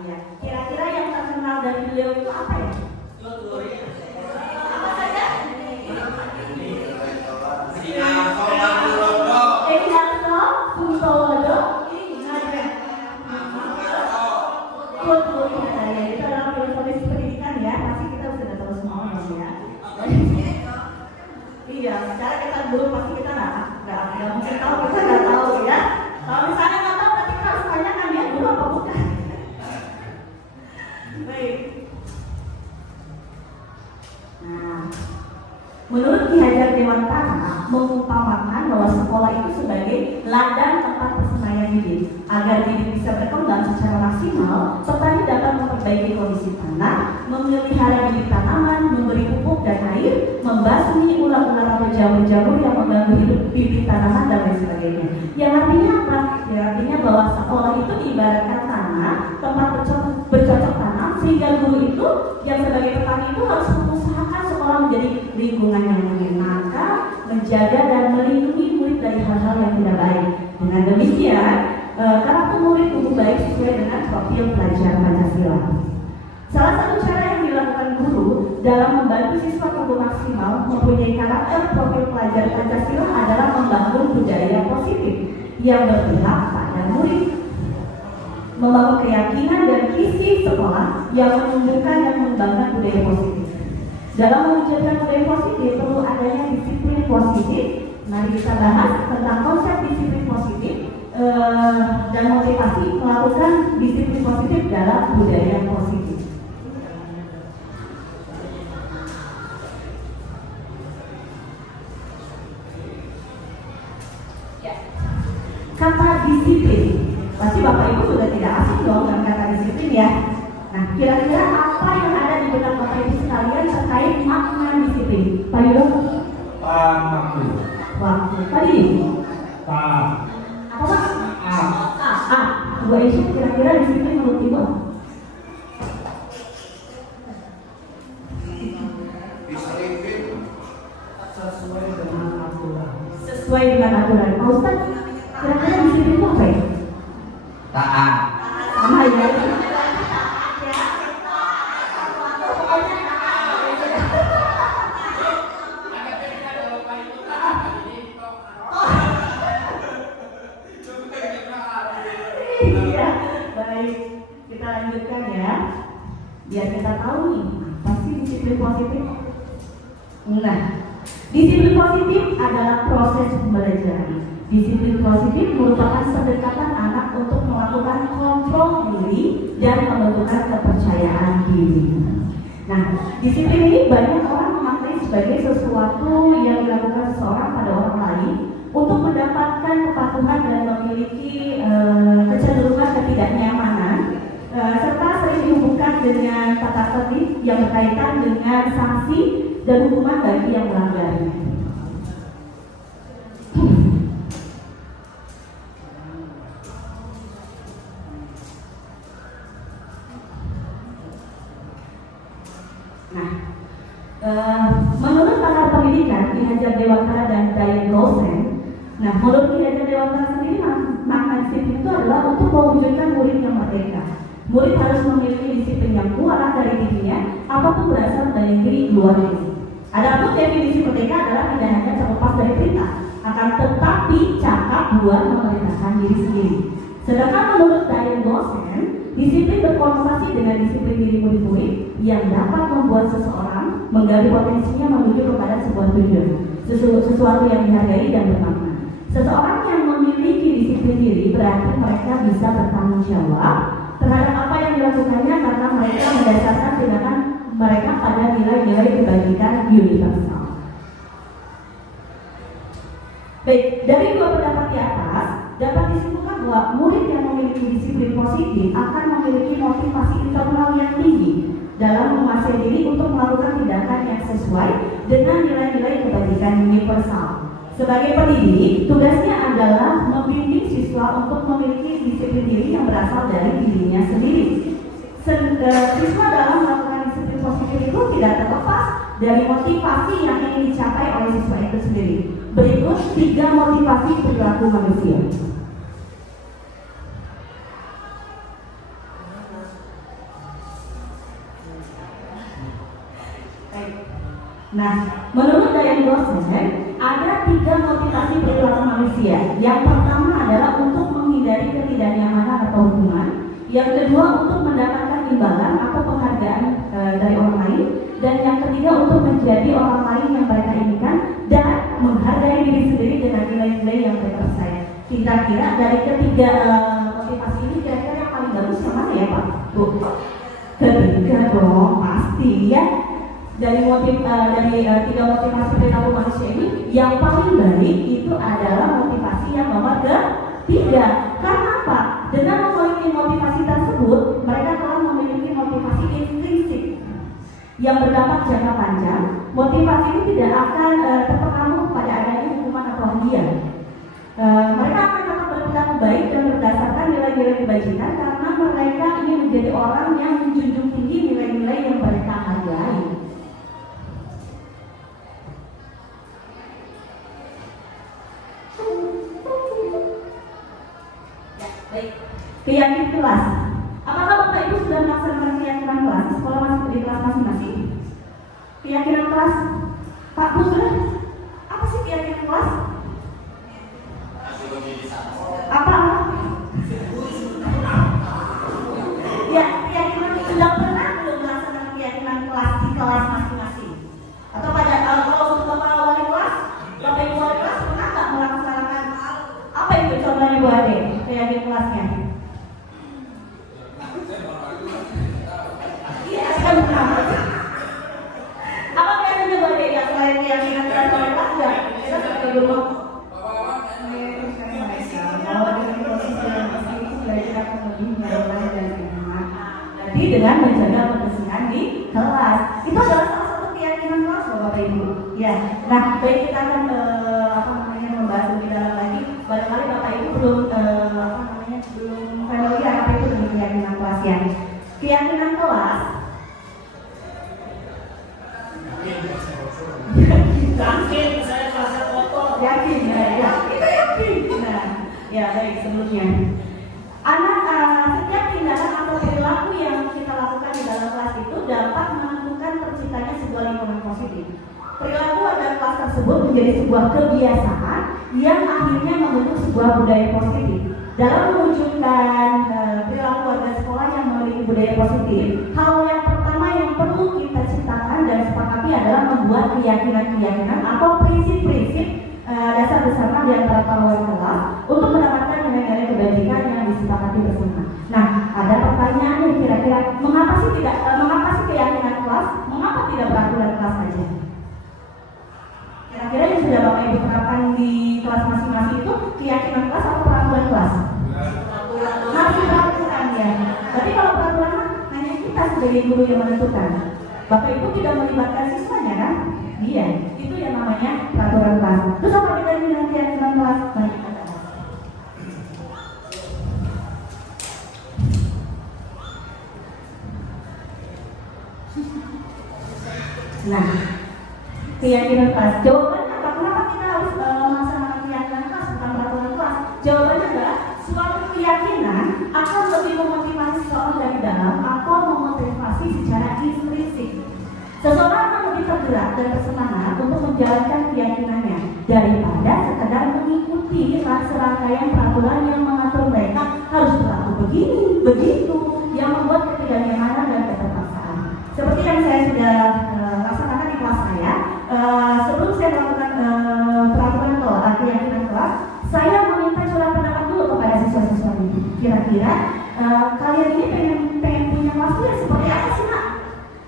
Ya. Kira-kira yang terkenal dari beliau itu apa ya? Apa saja? Edi Suntolodo. Itu adalah filosofis pendidikan ya. Pasti kita sudah tahu semua ya. Iya, secara kita dulu pasti kita nggak mungkin tahu, kita nggak tahu ya. Kalau misalnya nggak tahu, berarti kita harus tanyakan dia dulu apa bukan. Baik. Nah, Menurut Ki Hajar Dewantara, mengumpamakan bahwa sekolah itu sebagai ladang tempat persemayan bibit. Agar bibit bisa berkembang secara maksimal, petani dapat memperbaiki kondisi tanah, memelihara bibit tanaman, memberi pupuk dan air, membasmi ular-ular atau jamur-jamur yang mengganggu hidup bibit tanaman dan lain sebagainya. Yang artinya apa? Ya, artinya bahwa sekolah itu diibaratkan tanah, tempat bercocok tanam, sehingga guru itu yang sebagai petani itu harus mengusahakan sekolah menjadi lingkungan yang menyenangkan, menjaga dan melindungi murid dari hal-hal yang tidak baik. Dengan demikian, karakter murid tumbuh baik sesuai dengan profil pelajar Pancasila. Salah satu cara yang dilakukan guru dalam membantu siswa tumbuh maksimal mempunyai karakter profil pelajar Pancasila adalah membangun budaya positif yang berpihak pada murid, membangun keyakinan dan visi sekolah yang menunjukkan dan mengembangkan budaya positif. Dalam mewujudkan budaya positif perlu adanya disiplin positif. Mari kita bahas tentang konsep disiplin positif dan motivasi melakukan disiplin positif dalam budaya positif. Kata disiplin, pasti Bapak Ibu sudah tidak asing dong dengan kata disiplin ya. Nah, kira-kira apa yang ada di benak Bapak Ibu sekalian terkait makna disiplin? Pak Yudo? Waktu. Waktu. Tadi? Apa Pak? Bu Aisyah, kira-kira disiplin menurut Ibu? Sesuai dengan aturan. Pak Ustaz, kira-kira disiplin itu apa ya? Taat. Sama ya. Iya, baik. Kita lanjutkan ya. Biar kita tahu nih, apa sih disiplin positif? Nah, disiplin positif adalah proses pembelajaran. Disiplin positif merupakan pendekatan anak untuk melakukan kontrol diri dan membentukkan kepercayaan diri. Nah, disiplin ini banyak orang memaknai sebagai sesuatu yang dilakukan seseorang pada orang lain untuk mendapatkan kepatuhan dan memiliki kecenderungan ketidaknyamanan, serta sering dihubungkan dengan tata tertib yang berkaitan dengan sanksi dan hukuman bagi yang melanggarnya. Menurut pakar pendidikan Ki Hajar Dewantara dan Diane Gosen, menurut Ki Hajar Dewantara sendiri makna disiplin itu adalah untuk mewujudkan murid yang merdeka. Murid harus memiliki disiplin yang kuat dari dirinya, apapun berasal dari diri luar diri. Adapun definisi merdeka adalah tidak hanya terlepas dari perintah, akan tetapi cakap buat memerintahkan diri sendiri. Sedangkan menurut Diane Gosen, disiplin berkonotasi dengan disiplin diri murid-murid yang dapat membuat seseorang menggali potensinya menuju kepada sebuah tujuan, sesuatu yang dihargai dan bermakna. Seseorang yang memiliki disiplin diri berarti mereka bisa bertanggung jawab terhadap apa yang dilakukannya karena mereka mendasarkan tindakan mereka pada nilai-nilai kebajikan universal. Baik, dari dua pendapat di atas dapat disimpulkan bahwa murid yang memiliki disiplin positif akan memiliki motivasi internal yang tinggi dalam menguasai diri untuk melakukan tindakan yang sesuai dengan nilai-nilai kebajikan universal. Sebagai pendidik, tugasnya adalah membimbing siswa untuk memiliki disiplin diri yang berasal dari dirinya sendiri. Siswa dalam melakukan disiplin positif itu tidak terlepas dari motivasi yang ingin dicapai oleh siswa itu sendiri. Berikut 3 motivasi perilaku manusia. Menurut Diane Gosen, ada 3 motivasi perilaku manusia. Yang pertama adalah untuk menghindari ketidaknyamanan atau hukuman. Yang kedua untuk mendapatkan imbalan atau penghargaan dari orang lain. Dan yang ketiga untuk menjadi orang lain yang mereka inginkan dan menghargai diri sendiri dengan nilai-nilai yang terpercaya. Kira-kira dari ketiga motivasi ini kira-kira yang paling bagus yang mana ya Pak? Ketiga dong, pasti ya. dari tiga motivasi perilaku manusia ini, yang paling baik itu adalah motivasi yang nomor ketiga. Karena apa? Dengan memiliki motivasi tersebut, mereka telah memiliki motivasi intrinsik yang berdampak jangka panjang. Motivasi ini tidak akan terpengaruh pada adanya hukuman atau hadiah. Mereka akan tetap berperilaku baik dan berdasarkan nilai-nilai kebajikan karena mereka ingin menjadi orang yang menjunjung tinggi nilai-nilai yang mereka hargai. Baik, keyakinan kelas. Apakah Bapak Ibu sudah melaksanakan keyakinan kelas di sekolah di kelas masing-masing? Keyakinan kelas, Pak Bu sudah? Apa sih keyakinan kelas? Apa? Ya, keyakinan sudah pernah belum melaksanakan keyakinan kelas di kelas masing-masing? Atau pada kalau untuk Bapak wali kelas, Bapak Ibu wali kelas pernah nggak melaksanakan apa itu contohnya Bu Ade? Keyakinan kelasnya? Iya, saya pernah. Apa biasanya Bu Ade yang selain keyakinan kelas wali kelas ya? Kita sebagai guru. Jadi dengan menjaga kebersihan di kelas itu adalah salah satu keyakinan kelas Bapak Ibu. Ya, nah baik kita akan membahas lebih dalam lagi. Barangkali Bapak Ibu belum belum familiar apa itu dengan keyakinan kelas ya. Keyakinan kelas. Yakin, saya merasa kotor. Yakin, ya, kita yakin. Nah, ya baik sebelumnya. Setiap tindakan atau perilaku yang kita lakukan di dalam kelas itu dapat menentukan terciptanya sebuah lingkungan positif. Perilaku dalam kelas tersebut menjadi sebuah kebiasaan yang akhirnya membentuk sebuah budaya positif. Dalam mewujudkan perilaku warga sekolah yang memiliki budaya positif, hal yang pertama yang perlu kita ciptakan dan sepakati adalah membuat keyakinan-keyakinan atau prinsip-prinsip dasar bersama di antara para wali kelas untuk mendapatkan nilai-nilai kebajikan yang disepakati bersama. Nah, ada pertanyaan yang kira-kira mengapa sih keyakinan kelas, mengapa tidak peraturan kelas saja? Kira-kira yang sudah Bapak Ibu terapkan di kelas masing-masing itu keyakinan kelas atau peraturan kelas? Masih peraturan ya. Tapi kalau peraturan hanya kita sebagai guru yang menentukan. Bapak Ibu tidak melibatkan siswanya kan? Iya, itu yang namanya peraturan kelas. Terus apa bedanya dengan keyakinan kelas? Nah, keyakinan kelas. Jawabannya apa? Kenapa kita harus melaksanakan keyakinan kelas bukan peraturan kelas? Jawabannya adalah suatu keyakinan akan lebih memotivasi seseorang dari dalam atau memotivasi secara intrinsik. Seseorang akan lebih tergerak dan bersemangat untuk menjalankan keyakinannya daripada sekadar mengikuti serangkaian peraturan yang mengatur mereka harus berlaku begini, begitu, yang membuat ketidaknyamanan dan keterpaksaan. Seperti yang saya sudah laksanakan di kelas saya, sebelum saya melakukan peraturan keyakinan kelas, saya meminta surat pendapat dulu kepada siswa-siswa ini. Kira-kira kalian ini pengen punya kelas yang seperti apa sih, Nak?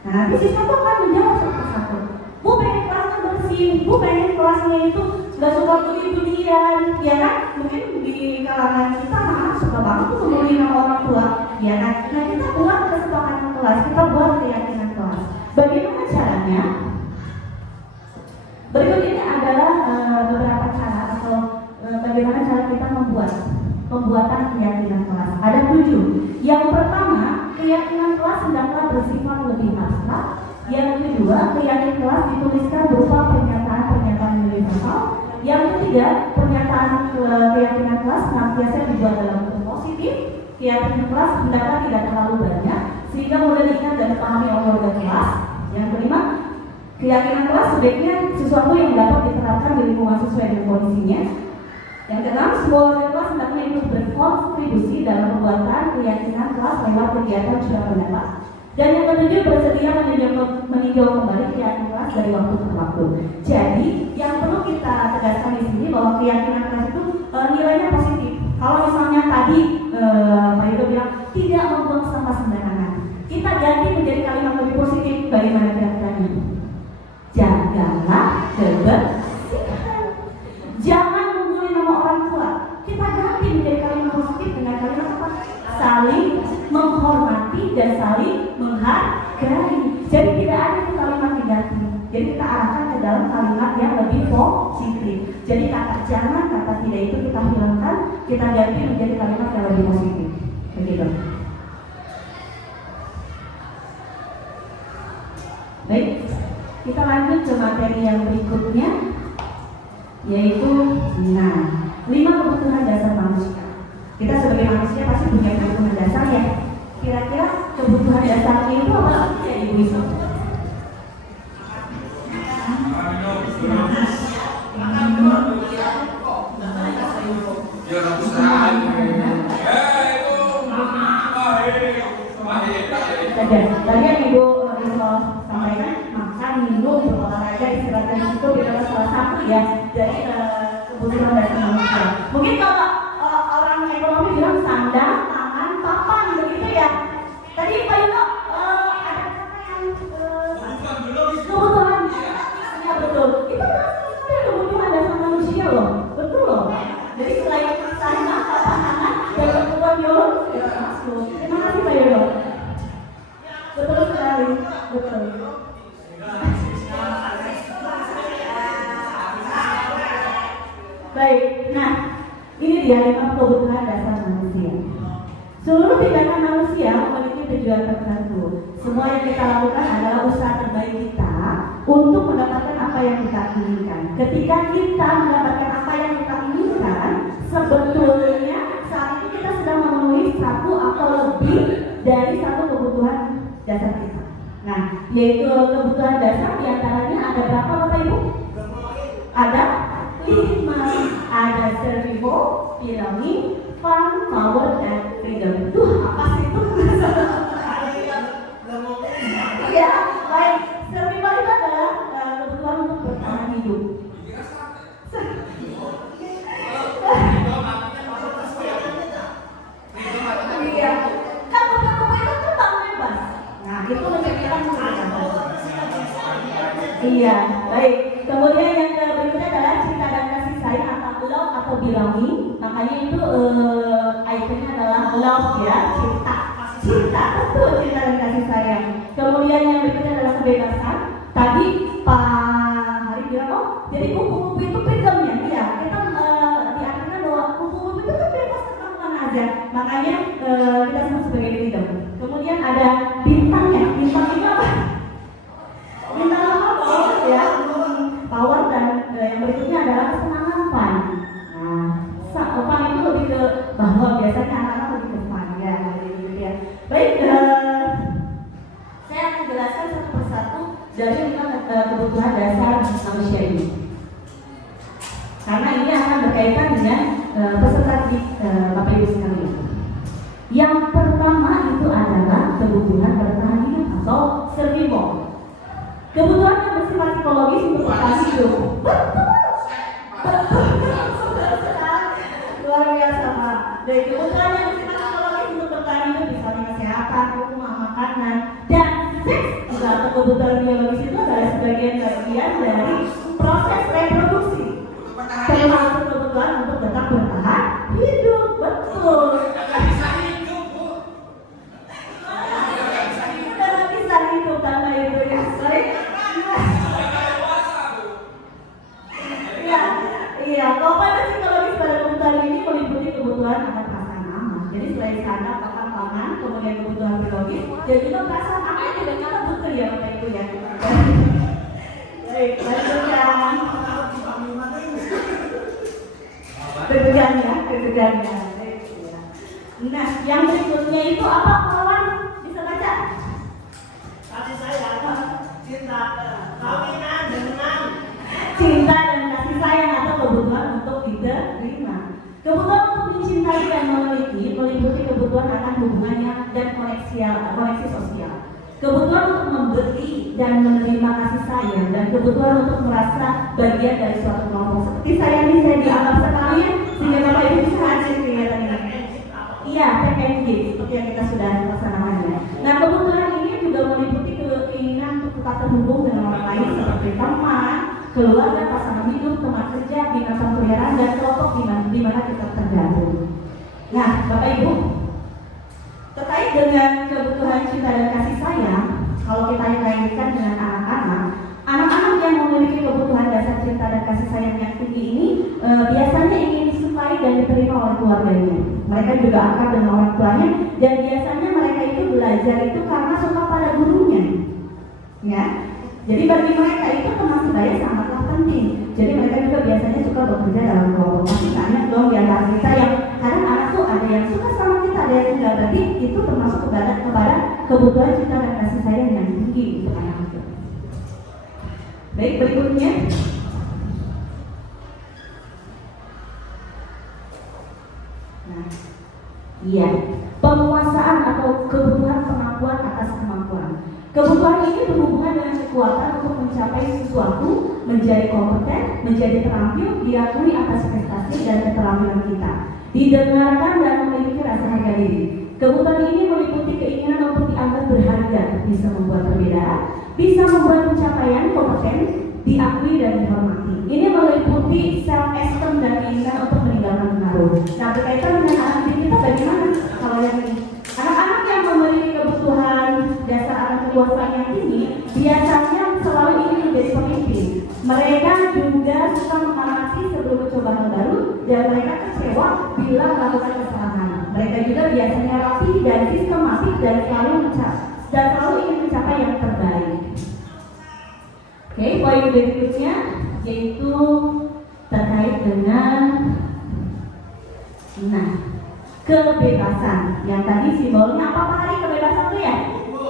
Nah, nanti siswa tuh akan menjawab satu persatu. Bu pengen kelasnya bersih, Bu pengen kelasnya itu gak suka bully-bullyan, ya kan? Mungkin di kalangan kita anak-anak suka banget tuh membuli sama orang tua, ya kan? Nah, kita buat kesepakatan kelas, kita buat keyakinan kelas. Bagaimana caranya? Berikut ini adalah beberapa cara atau bagaimana cara kita pembuatan keyakinan kelas. Ada 7. Yang pertama, keyakinan kelas hendaklah bersifat lebih abstrak. Yang kedua, keyakinan kelas dituliskan berupa pernyataan-pernyataan universal. Yang ketiga, pernyataan keyakinan kelas senantiasa dibuat dalam bentuk positif. Keyakinan kelas hendaklah tidak terlalu banyak sehingga mudah diingat dan dipahami oleh warga kelas. Yang kelima, keyakinan kelas sebaiknya sesuatu yang dapat diterapkan di lingkungan sesuai dengan kondisinya. Yang keenam, semua warga kelas hendaknya ikut berkontribusi dalam pembuatan keyakinan kelas lewat kegiatan suara pendapat. Dan yang ketujuh, bersedia meninjau kembali keyakinan kelas dari waktu ke waktu. Jadi, yang perlu kita tegaskan di sini bahwa keyakinan kelas itu nilainya positif. Kalau misalnya tadi Pak Yudo bilang tidak membuang sampah sembarangan, kita ganti menjadi kalimat lebih positif. Bagaimana kira-kiranya? jagalah kebersihan. Jangan mengguli nama orang tua. Kita ganti menjadi kalimat positif dengan kalimat apa? Saling menghormati dan saling menghargai. Jadi tidak ada itu kalimat negatif. Jadi kita arahkan ke dalam kalimat yang lebih positif. Jadi kata jangan, kata tidak itu kita hilangkan, kita ganti menjadi kalimat yang lebih positif. Begitu. Baik, kita lanjut ke materi yang berikutnya, yaitu 5 kebutuhan dasar manusia. Kita sebagai manusia pasti punya kebutuhan dasar ya. Kira-kira kebutuhan dasarnya itu apa sih ya Ibu Ibu? Tadi yang Ibu sampaikan, makan, minum, berolahraga, istirahat itu adalah salah satu ya dari kebutuhan dasar manusia. Mungkin kalau orang ekonomi bilang sandang, tangan, papan, begitu ya. Tadi Pak Yuno ada apa yang kebutuhan? Ya betul. Itu kan kebutuhan dasar manusia loh, betul loh. Jadi selain sandang, papan, tangan, dan kebutuhan biologis ya masuk. Terima kasih Pak Yuno. Betul sekali, betul. Baik, nah ini dia 5 kebutuhan dasar manusia. Seluruh tindakan manusia memiliki tujuan tertentu. Semua yang kita lakukan adalah usaha terbaik kita untuk mendapatkan apa yang kita inginkan. Ketika kita mendapatkan apa yang kita inginkan, sebetulnya saat ini kita sedang memenuhi satu atau lebih dari satu kebutuhan dasar kita. Nah, yaitu kebutuhan dasar diantaranya ada berapa Bapak Ibu? Ada 5. Ada survival, belonging, fun, power, dan freedom. Apa sih itu? Ya, baik. Survival itu adalah kebutuhan untuk bertahan hidup. Iya. Kan kupu-kupu itu terbang bebas. Nah, itu menciptakan kehidupan. Iya, baik. Kemudian yang berikutnya adalah cinta dan kasih sayang atau love atau belonging. Makanya itu ikonnya adalah love ya, cinta. Cinta, betul, cinta dan kasih sayang. Kemudian yang berikutnya adalah kebebasan. Tadi Pak Hari bilang, oh jadi kupu-kupu itu freedomnya. Iya, kita diartikan bahwa kupu-kupu itu kan bebas kemana aja. Makanya kita sebut sebagai freedom. Kemudian ada bintangnya. Bintang itu apa? Bintang apa? Power ya. Power dan yang berikutnya adalah kesenangan fun. Nah, fun itu lebih ke bahwa biasanya anak-anak lebih ke fun ya. Ya. Baik, saya akan jelaskan satu persatu dari 5 kebutuhan dasar manusia ini. Karena ini akan berkaitan dengan peserta di Bapak Ibu sekalian. Yang pertama itu adalah kebutuhan bertahan hidup atau survival. Kebutuhan yang bersifat psikologis untuk bertahan hidup. Betul. Luar biasa Pak. Dari kebutuhan yang bersifat psikologis untuk bertahan hidup misalnya kesehatan, hukuman, makanan, dan seks. Juga kebutuhan biologis itu adalah sebagian bagian dari proses reproduksi. Termasuk kebutuhan untuk tetap bertahan hidup. Betul. Iya, kalau pada psikologis pada kebutuhan ini meliputi kebutuhan akan perasaan aman. Jadi selain sandang, papan, pangan, kemudian kebutuhan biologis, dan juga perasaan aman juga kita butuh ya Bapak Ibu ya. Baik, lanjutkan. Ketegangan. Nah, yang berikutnya itu apa kawan? Bisa baca? Kasih sayang, cinta, kawinan dengan cinta dan kasih sayang atau kebutuhan untuk diterima. Kebutuhan untuk mencintai dan memiliki meliputi kebutuhan akan hubungannya dan koneksi sosial. Kebutuhan untuk memberi dan menerima kasih sayang dan kebutuhan untuk merasa bagian dari suatu kelompok. Seperti saya ini saya dianggap sekalian sehingga Bapak Ibu bisa hadir kelihatannya. Iya, take and give seperti yang kita sudah laksanakan ya. Nah, kebutuhan ini juga meliputi keinginan untuk tetap tetap terhubung dengan orang lain seperti teman, keluarga, pasangan hidup, teman kerja, binatang peliharaan, dan kelompok di mana kita tergabung. Nah, Bapak Ibu, terkait dengan kebutuhan cinta dan kasih sayang, kalau kita kaitkan dengan anak-anak yang memiliki kebutuhan dasar cinta dan kasih sayang yang tinggi ini biasanya ingin disukai dan diterima oleh keluarganya. Mereka juga akrab dengan orang tuanya, dan biasanya mereka itu belajar itu karena suka pada gurunya. Ya, jadi bagi mereka itu teman sebaya sangatlah penting. Jadi mereka juga biasanya suka bekerja dalam kelompok. Masih banyak dong di antara kita yang kadang anak tuh ada yang suka sama kita, ada yang enggak. Berarti itu termasuk kepada kebutuhan cinta dan kasih sayang yang tinggi untuk anak itu. Baik, berikutnya. Nah, iya, penguasaan atau kebutuhan pengakuan atas kemampuan. Kebutuhan ini berhubungan dengan kekuatan untuk mencapai sesuatu, menjadi kompeten, menjadi terampil, diakui atas prestasi dan keterampilan kita, didengarkan dan memiliki rasa harga diri. Kebutuhan ini meliputi keinginan untuk dianggap berharga, bisa membuat perbedaan, bisa membuat pencapaian kompeten, diakui dan dihormati. Ini meliputi self-esteem dan keinginan untuk meninggalkan pengaruh. Nah, berkaitan dengan anak didik kita bagaimana? Kalau yang ini, anak-anak yang memiliki kebutuhan dasar akan kekuasaan yang tinggi, biasanya selalu ingin menjadi pemimpin. Mereka juga suka mengamati sebelum mencoba hal baru, dan mereka kecewa bila melakukan kesalahan. Mereka juga biasanya rapi dan sistematik dan selalu ingin mencapai yang terbaik. Oke, poin berikutnya yaitu terkait dengan kebebasan. Yang tadi simbolnya apa Pak Hari? Kebebasan itu ya?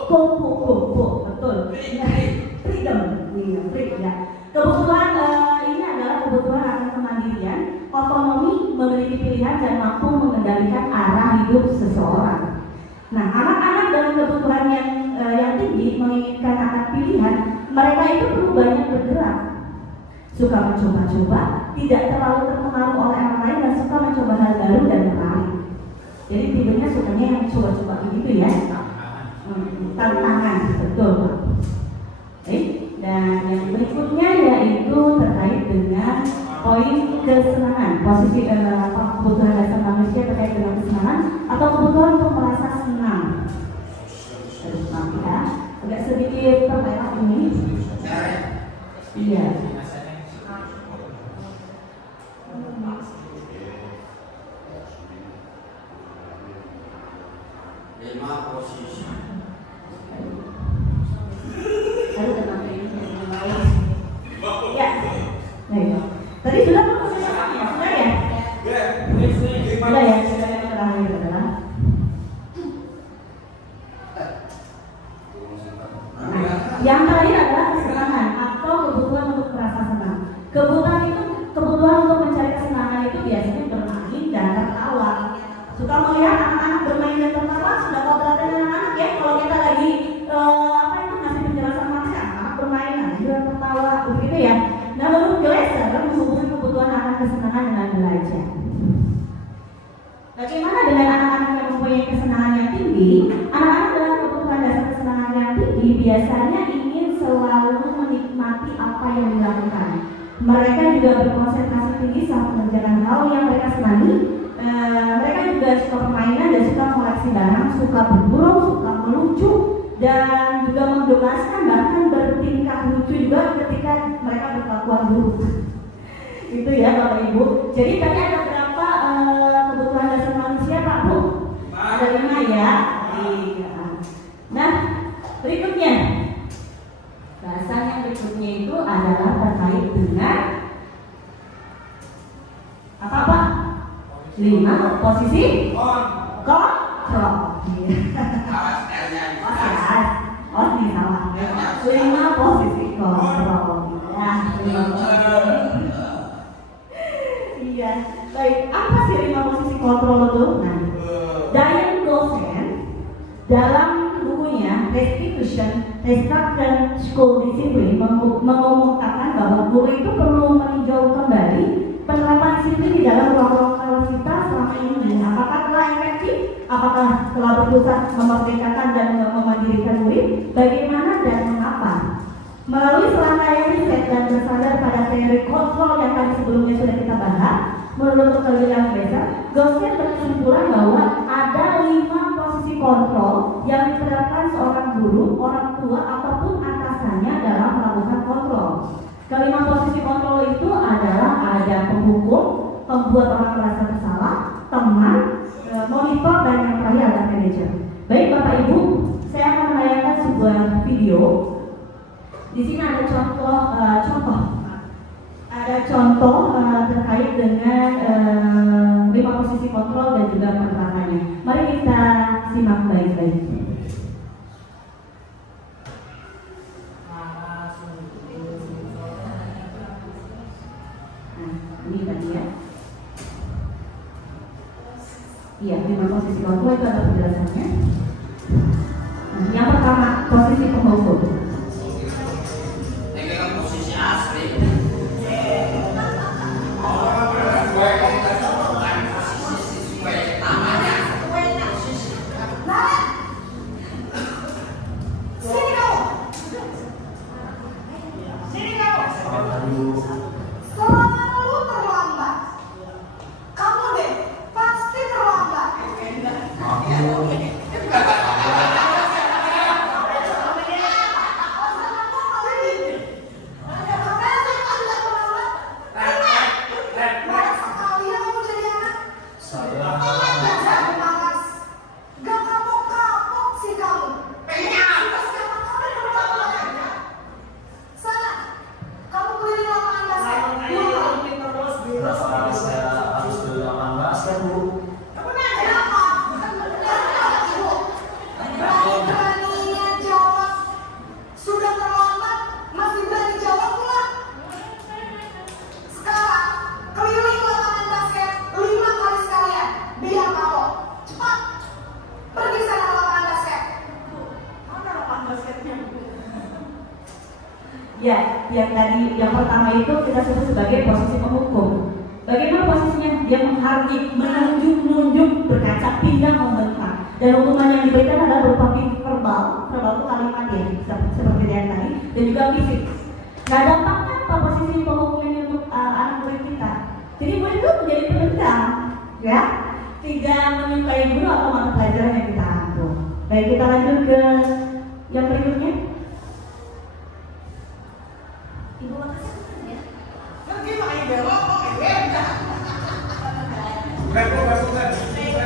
Kupu, betul. Freedom, ya. Kebutuhan ini adalah kebutuhan akan kemandirian, otonomi, memiliki pilihan dan mampu mengendalikan arah hidup seseorang. Nah, anak-anak dengan kebutuhan yang tinggi menginginkan akan pilihan, mereka itu perlu banyak bergerak, suka mencoba-coba, tidak terlalu terpengaruh oleh orang lain, dan suka mencoba hal baru dan menarik. Jadi tipenya sukanya yang coba-coba begitu ya. Tantangan, betul. Dan yang berikutnya yaitu terkait dengan poin kesenangan, posisi kebutuhan dasar manusia terkait dengan kesenangan atau kebutuhan untuk merasa senang. Maaf ya, agak sedikit terlewat ini. Iya. Posisi. Ya. Tadi sudah sudah ya? Sudah ya, sudah yang terakhir adalah yang terakhir adalah kesenangan atau kebutuhan untuk merasa senang. Kebutuhan untuk mencari kesenangan itu biasanya bermain dan tertawa. Suka melihat anak-anak bermain dan tertawa, sudah kau berada dengan anak ya. Kalau kita lagi ngasih penjelasan manusia, anak bermain, juga tertawa, begitu ya. Nah, menurut Glasser menghubungi kebutuhan akan kesenangan dengan belajar. Bagaimana dengan anak-anak yang mempunyai kesenangan yang tinggi? Anak-anak dengan kebutuhan dasar kesenangan yang tinggi biasanya ingin selalu menikmati apa yang dilakukan. Mereka juga berkonsentrasi tinggi saat mengerjakan hal yang mereka senangi. Mereka juga suka permainan dan suka koleksi barang, suka berburu, suka melucu, dan juga menggemaskan, bahkan bertingkah lucu juga ketika mereka berkelakuan buruk. Itu ya Bapak Ibu. Jadi tadi ada berapa kebutuhan dasar manusia Pak Bu? Ada 5 ya. Nah, berikutnya bahasan yang berikutnya itu adalah terkait dengan apa Pak? 5 posisi kontrol. Nih salah. 5 posisi kontrol. Ya, 5 posisi. Iya. Baik, apa sih 5 posisi kontrol itu? Nah, Diane Gossen dalam bukunya Restitution, Restructured School Discipline mengumumkan bahwa guru itu perlu meninjau kembali penerapan disiplin di dalam ruang-ruang kelas kita selama ini. Apakah telah efektif? Apakah telah berpusat memerdekakan dan memandirikan murid? Bagaimana dan mengapa? Melalui serangkaian riset dan bersandar pada teori kontrol yang tadi sebelumnya sudah kita bahas, menurut Dr. William Besser, Gosling berkesimpulan bahwa ada 5 posisi kontrol yang diterapkan seorang guru, orang tua, ataupun atasannya dalam melakukan kontrol. Kelima posisi kontrol itu adalah ada penghukum, membuat orang merasa bersalah, teman, monitor, dan yang terakhir ada manajer. Baik Bapak Ibu, saya akan menayangkan sebuah video. Di sini ada contoh terkait dengan 5 posisi kontrol dan juga penerapannya. Mari kita simak baik-baik. Nah, ini tadi ya. Iya, 5 posisi kontrol itu ada penjelasannya. Nah, yang pertama, posisi penghukum. Posisi asli. Ya, yang tadi yang pertama itu kita sebut sebagai posisi penghukum. Bagaimana posisinya? Dia menghardik, menunjuk, berkaca pinggang, membentang. Dan hukuman yang diberikan adalah berupa verbal itu kalimat ya, seperti yang tadi, dan juga fisik. Nah, dampaknya apa posisi penghukum ini untuk anak murid kita? Jadi murid itu menjadi penendam, ya, tidak menyukai guru atau mata pelajaran yang kita ambil. Baik, kita lanjut ke yang berikutnya. Ibu makasih ya.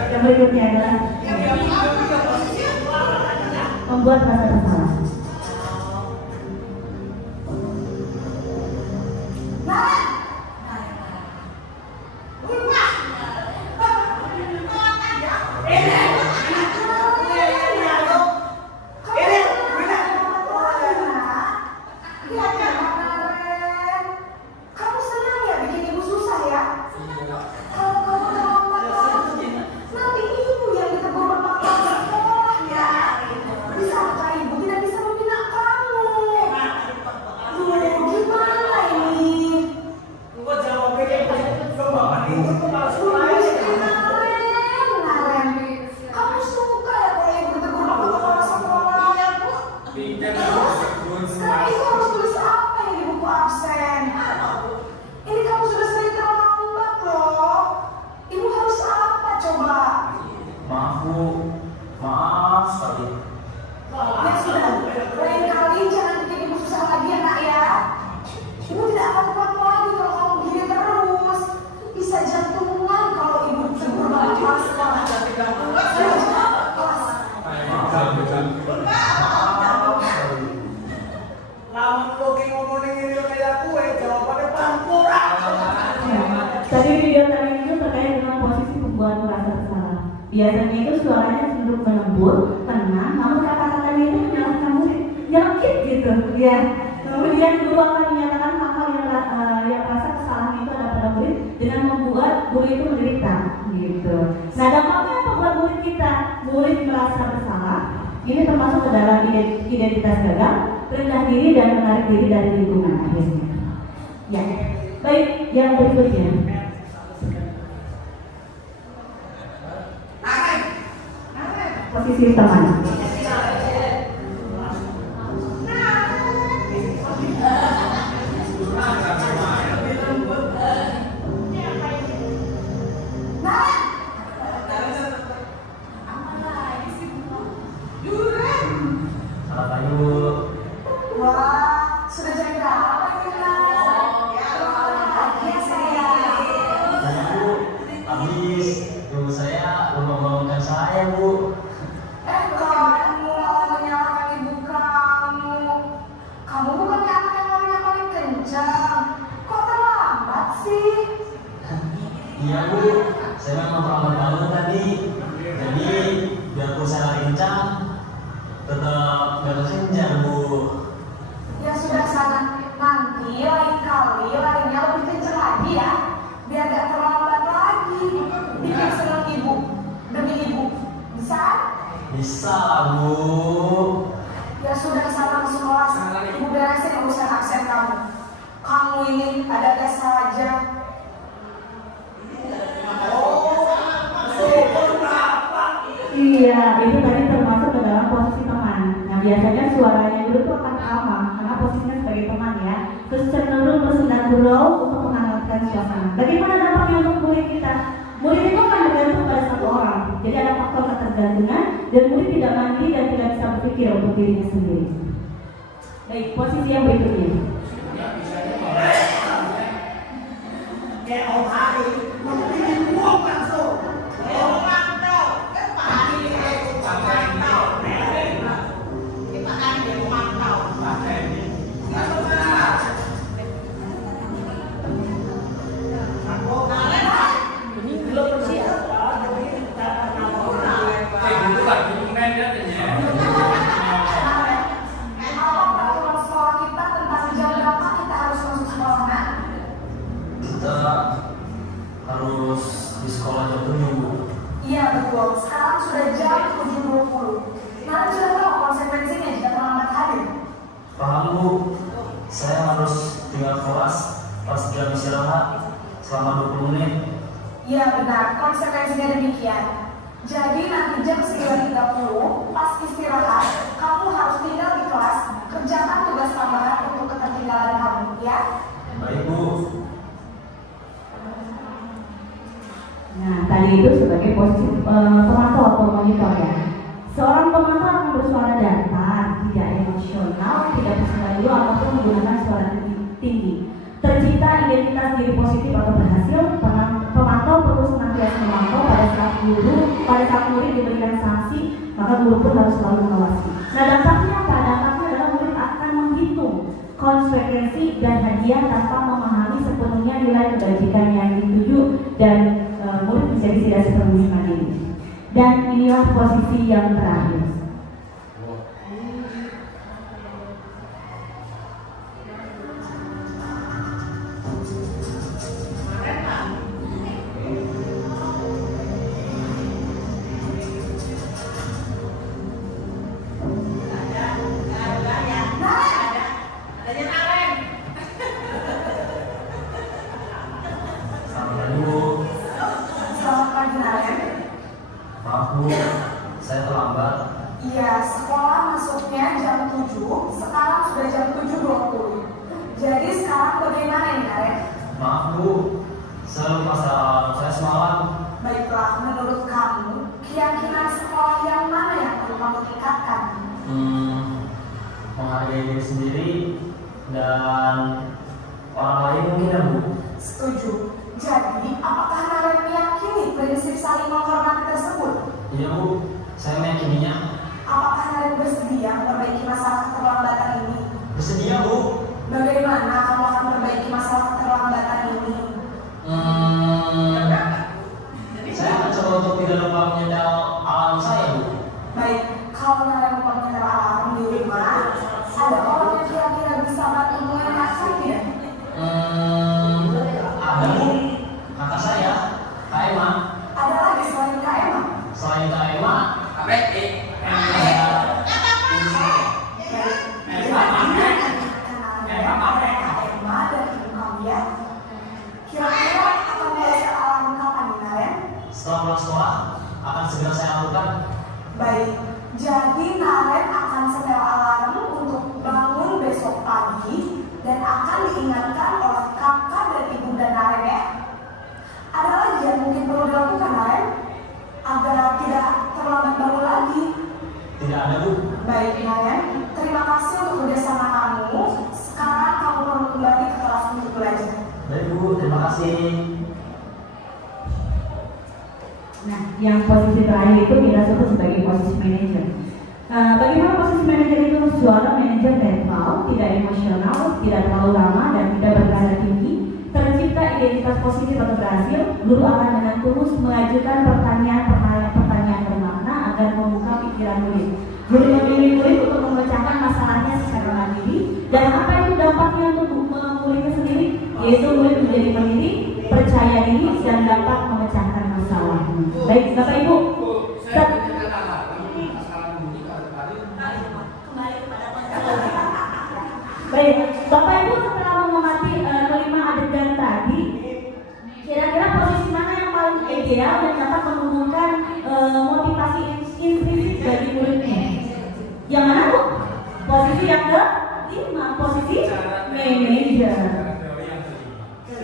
Yang berikutnya adalah membuat rasa bersalah. Tadi video tadi itu terkait dengan posisi pembuat merasa bersalah. Biasanya itu suaranya cenderung melembut, tenang, namun kata-katanya itu menyalahkan murid, nyelkit gitu, ya. Kemudian guru akan menyatakan hal-hal yang rasa kesalahan itu ada pada murid dengan membuat guru itu menderita, gitu. Nah, dampaknya apa buat murid kita? Murid merasa bersalah. Ini termasuk ke dalam identitas gagal, rendah diri dan menarik diri dari lingkungan akhirnya. Ya, baik, yang berikutnya. Posisi teman. sih? Iya Bu, saya memang terlambat bangun tadi. Jadi biarpun saya lari kencang, tetap gak kesenjang Bu. Ya sudah sana, nanti lain kali larinya lebih kencang lagi ya, biar gak terlambat lagi. Bikin senang ibu, demi ibu, bisa? Bisa lah Bu. Ya sudah sana ke sekolah, ibu beresin urusan absen kamu. Kamu ini ada saja. Iya, itu tadi termasuk ke dalam posisi teman. Nah, biasanya suaranya dulu tuh akan sama karena posisinya sebagai teman ya. Terus cenderung bersenang gurau untuk menghangatkan suasana. Bagaimana dampaknya untuk murid kita? Murid itu akan bergantung pada satu orang. Jadi ada faktor ketergantungan dan murid tidak mandiri dan tidak bisa berpikir untuk dirinya sendiri. Baik, posisi yang berikutnya. Harus di sekolah jam 7 Bu. Iya betul, sekarang sudah jam 7.20. Nanti sudah tahu konsekuensinya jika terlambat hadir. Paham Bu, saya harus tinggal kelas pas jam istirahat selama 20 menit. Iya benar, konsekuensinya demikian. Jadi nanti jam 9.30 pas istirahat, kamu harus tinggal di kelas, kerjakan tugas tambahan untuk ketertinggalan kamu, ya? Baik Bu. Nah, tadi itu sebagai posisi pemantau atau monitor ya. Seorang pemantau akan bersuara datar, tidak emosional, tidak bersuara dulu ataupun menggunakan suara tinggi. Tercipta identitas diri positif atau berhasil. Pemantau perlu senantiasa memantau pada saat murid diberikan sanksi, maka guru pun harus selalu mengawasi. Nah, dampaknya apa? Dampaknya adalah murid akan menghitung konsekuensi dan hadiah tanpa memahami sepenuhnya nilai kebajikan yang dituju dan murid menjadi tidak sepenuhnya mandiri. Dan inilah posisi yang terakhir. Selamat pagi Naren. Maaf Bu, saya terlambat. Iya, sekolah masuknya jam 7, sekarang sudah jam 7.20. Jadi sekarang bagaimana ini Naren? Maaf Bu, saya lupa saya semalam. Baiklah, menurut kamu, keyakinan sekolah yang mana yang perlu kamu tingkatkan? Menghargai diri sendiri dan orang lain mungkin ya Bu. Setuju. Jadi, apakah Naren meyakini prinsip saling menghormati tersebut? Iya Bu, saya meyakininya. Apakah Naren bersedia memperbaiki masalah keterlambatan ini? Bersedia Bu. Bagaimana kamu akan memperbaiki masalah keterlambatan ini? Saya akan coba untuk tidak lupa menyetel alarm saya Bu. Baik, kalau Naren lupa menyetel alarm di rumah, ada orang yang kira-kira bisa bantu mengingatkannya? Ada Bu, kakak saya, Kak Emma. Ada lagi selain Kak Emma? Selain Kak Emma, Kira-kira akan belajar alarm kapan nih Naren? setelah pulang sekolah akan segera saya lakukan. Baik, jadi Naren akan setel alarm untuk bangun besok pagi dan akan diingatkan oleh kakak dan ibu dan Naren ya. Ada lagi yang mungkin perlu dilakukan Naren agar tidak terlambat bangun lagi. Tidak ada Bu. Baik Naren, terima kasih untuk kerjasama kamu. Sekarang kamu perlu kembali ke kelas untuk belajar. Baik Bu, terima kasih. Nah, yang posisi terakhir itu kita sebut sebagai posisi manajer. Bagaimana posisi manajer itu? Suara manajer netral, tidak emosional, tidak terlalu lama dan tidak bernada tinggi. Tercipta identitas positif atau berhasil, guru akan dengan tulus mengajukan pertanyaan bermakna agar membuka pikiran murid. Guru membimbing murid untuk memecahkan masalahnya secara mandiri. Dan apa itu dampaknya untuk muridnya sendiri? Yaitu murid menjadi mandiri, percaya diri, dan dapat memecahkan masalah. Baik, Bapak Ibu. Baik, Bapak Ibu setelah mengamati kelima adegan tadi, kira-kira posisi mana yang paling ideal dan dapat menumbuhkan motivasi intrinsik bagi muridnya? Yang mana Bu? Posisi yang ke-5, posisi manajer.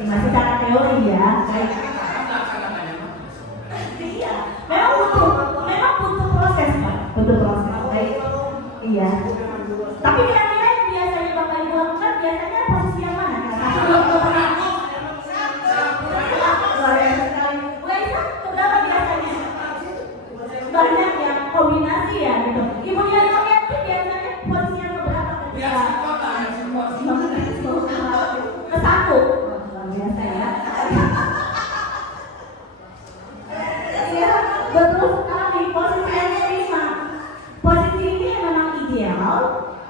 Masih secara teori ya. Iya, memang butuh proses Pak, butuh proses. Baik, iya. Tapi kira-kira yang biasanya Bapak Ibu lakukan biasanya posisi yang mana? Banyak yang kombinasi ya gitu. Ibu yang kombinasi biasanya posisi yang berapa ketika ke satu. Biasa ya. Ya, betul sekali. Posisi yang kelima. Posisi ini memang ideal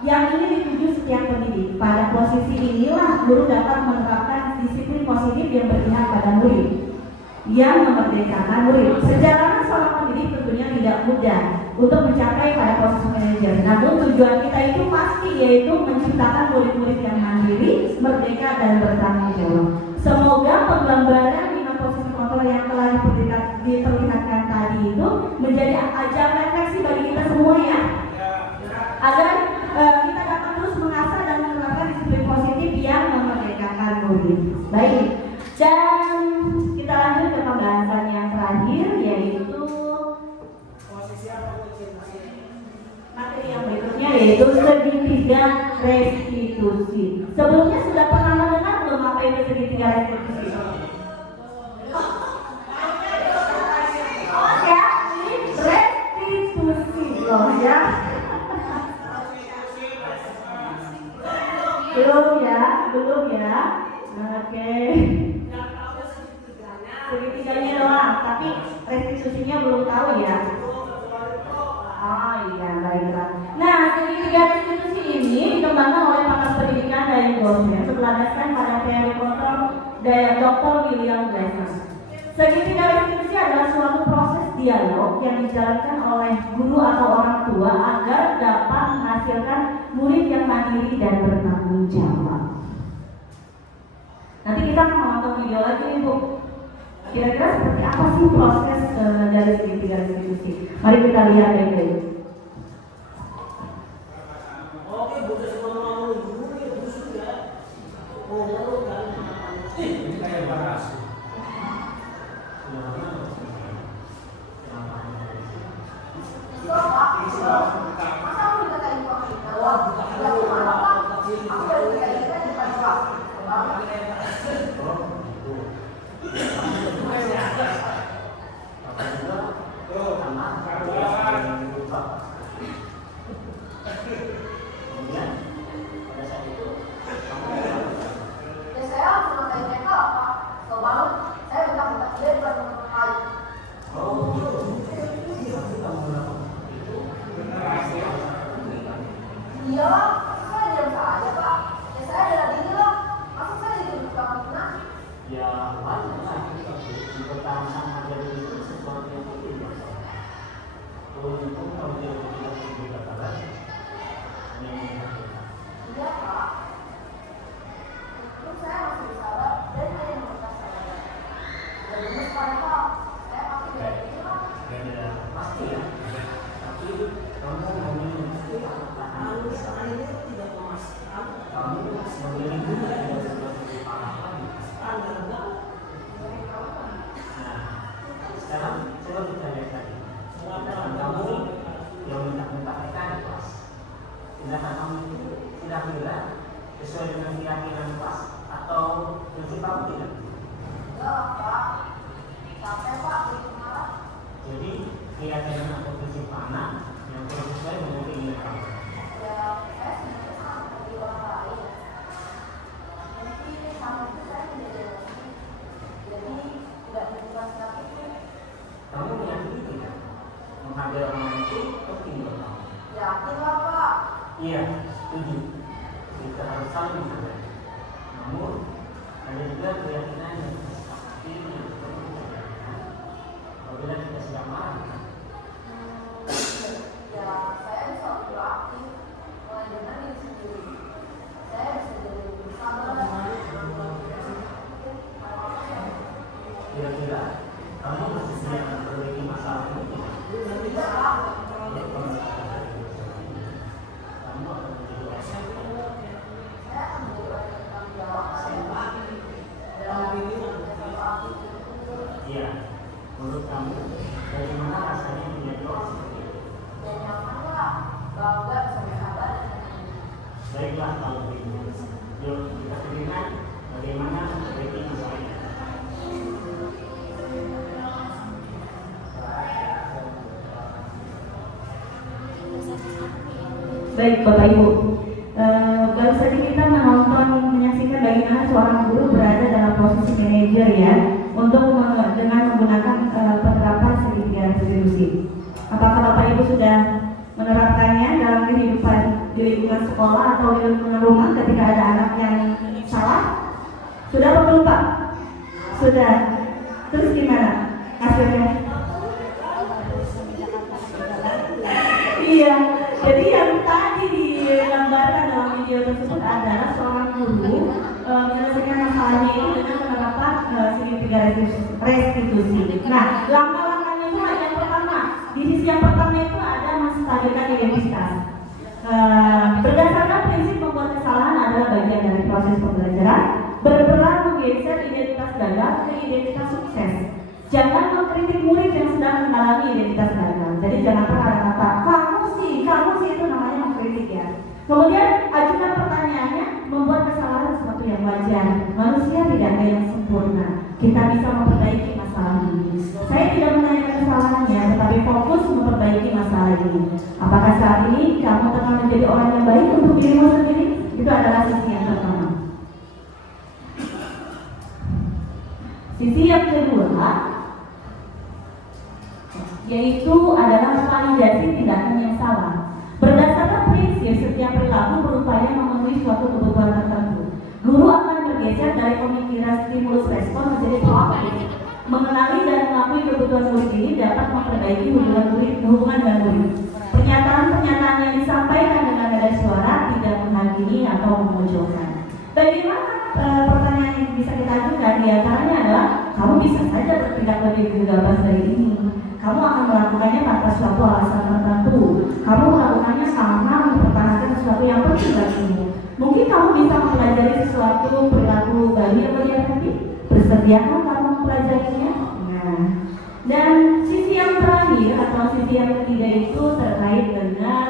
yang ingin dituju setiap pendidik. Pada posisi inilah guru dapat menerapkan disiplin positif yang berpihak pada murid, yang memerdekakan murid. Sejalanan seorang pendidik tentunya tidak mudah untuk mencapai pada posisi manajer. Namun tujuan kita itu pasti, yaitu menciptakan murid-murid yang mandiri, merdeka, dan bertanggung jawab. Semoga penggambaran 5 posisi kontrol yang telah diperlihatkan tadi itu menjadi ajang refleksi bagi kita semua ya, agar kita dapat terus mengasah dan menerapkan disiplin positif yang memerdekakan murid. Baik, dan kita lanjut ke pembahasan yang terakhir, yaitu materi yang berikutnya, yaitu segitiga restitusi. Sebelumnya sudah pernah mendengar belum apa itu segitiga restitusi? Oh ya, ini restitusi loh ya. Belum ya. Oke. Segitiganya doang, tapi restitusinya belum tahu ya. Oh iya, baiklah. Nah, segitiga restitusi ini dikembangkan oleh pakar pendidikan dari dosen berlandaskan pada teori kontrol dari Dr. William Glasser. Segitiga restitusi adalah suatu proses dialog yang dijalankan oleh guru atau orang tua agar dapat menghasilkan murid yang mandiri dan bertanggung jawab. Nanti kita akan menonton video lagi nih Bu. Kira-kira seperti apa sih proses dari segitiga restitusi? Mari kita lihat baik-baik. Oke, bukan semua orang dulu ya, busuk ya. Oh, kan. Ini kayak bahas. Sesuai dengan keyakinan kelas atau prinsip kamu tidak? Enggak, Pak. Capek, Pak. Jadi keyakinan atau prinsip mana yang sesuai dengan keinginan kamu? Ya, saya sebenarnya sama seperti orang lain. Mungkin sama itu saya menjadi Iya, setuju. Kita harus saling mencintai. Namun ada juga keyakinan yang pasti yang perlu kita jaga. Apabila kita sedang marah, Ya, saya bisa proaktif mengajarkan diri sendiri. Saya bisa jadi lebih sabar. kira-kira kamu masih siap memperbaiki masalah ini? Tidak, Pak. Kamu akan menjadi orang Saya akan menjadi orang yang bertanggung jawab dalam proaktif. Iya. Menurut kamu, bagaimana rasanya menjadi orang seperti itu? Dan nyaman lah, bangga bisa bersahabat dan Baiklah kalau begitu. Yuk kita pikirkan bagaimana memperbaiki masalah ini. Baik Bapak Ibu, baru saja kita menyaksikan bagaimana seorang guru berada dalam posisi manajer ya, dengan menggunakan penerapan segitiga restitusi. Apakah Bapak Ibu sudah menerapkannya dalam kehidupan di lingkungan sekolah atau di lingkungan rumah ketika ada anak yang salah? Sudah atau belum Pak? Sudah. Terus gimana hasilnya? Iya. Jadi yang tadi digambarkan dalam video tersebut adalah seorang guru menyelesaikan masalahnya itu dengan menerapkan segitiga restitusi. Nah, langkah-langkahnya itu yang pertama, di sisi yang pertama itu ada menstabilkan identitas. Berdasarkan prinsip membuat kesalahan adalah bagian dari proses pembelajaran, berperan menggeser identitas gagal ke identitas sukses. Jangan mengkritik murid yang sedang mengalami identitas gagal. Jadi jangan pernah kata kamu sih itu namanya mengkritik ya. Kemudian ajukan pertanyaannya, membuat kesalahan sesuatu yang wajar. Manusia tidak ada yang sempurna. Kita bisa memperbaiki masalah ini. Saya tidak menanyakan kesalahannya, tetapi fokus memperbaiki masalah ini. Apakah saat ini kamu tengah menjadi orang yang baik untuk dirimu sendiri? Itu adalah sisi yang pertama. Sisi yang kedua yaitu adalah validasi tindakan yang salah. Berdasarkan prinsip setiap perilaku berupaya memenuhi suatu kebutuhan tertentu. Guru akan bergeser dari pemikiran stimulus respon menjadi proaktif. Mengenali dan mengakui kebutuhan murid ini dapat memperbaiki hubungan dengan murid. Pernyataan-pernyataan yang disampaikan dengan nada suara tidak menghakimi atau memojokkan. Bagaimana pertanyaan yang bisa kita ajukan? Di antaranya adalah, kamu bisa saja bertindak lebih gegabah dari ini. Kamu akan melakukannya tanpa suatu alasan tertentu. Kamu melakukannya karena mempertahankan sesuatu yang penting bagimu. Mungkin kamu bisa mempelajari sesuatu perilaku baru yang berhati. Bersediakah kamu mempelajarinya? Nah, dan sisi yang terakhir atau sisi yang ketiga itu terkait dengan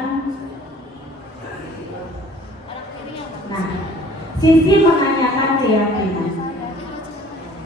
sisi menanyakan keyakinan.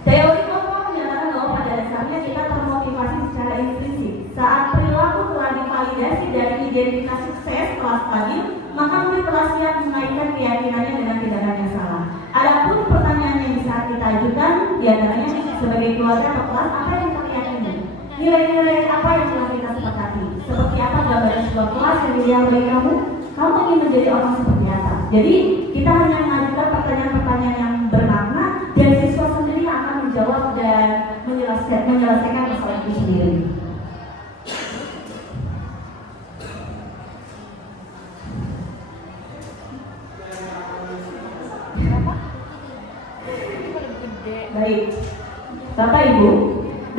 Teori Koppel menyatakan bahwa pada dasarnya kita termotivasi secara intrinsik. Saat perilaku telah divalidasi dari identitas sukses telah stabil, maka murid telah siap menaikkan keyakinannya dengan tindakan yang salah. Adapun pertanyaan yang bisa kita ajukan, diantaranya sebagai keluarga atau kelas, apa yang kita yakini? Nilai-nilai apa yang telah kita sepakati? Seperti apa gambaran sebuah kelas yang ideal bagi kamu? Kamu ingin menjadi orang seperti apa? Jadi kita hanya mengajukan pertanyaan-pertanyaan yang bermakna, dan siswa sendiri akan menjawab dan menyelesaikan masalah itu sendiri. Baik, Bapak Ibu,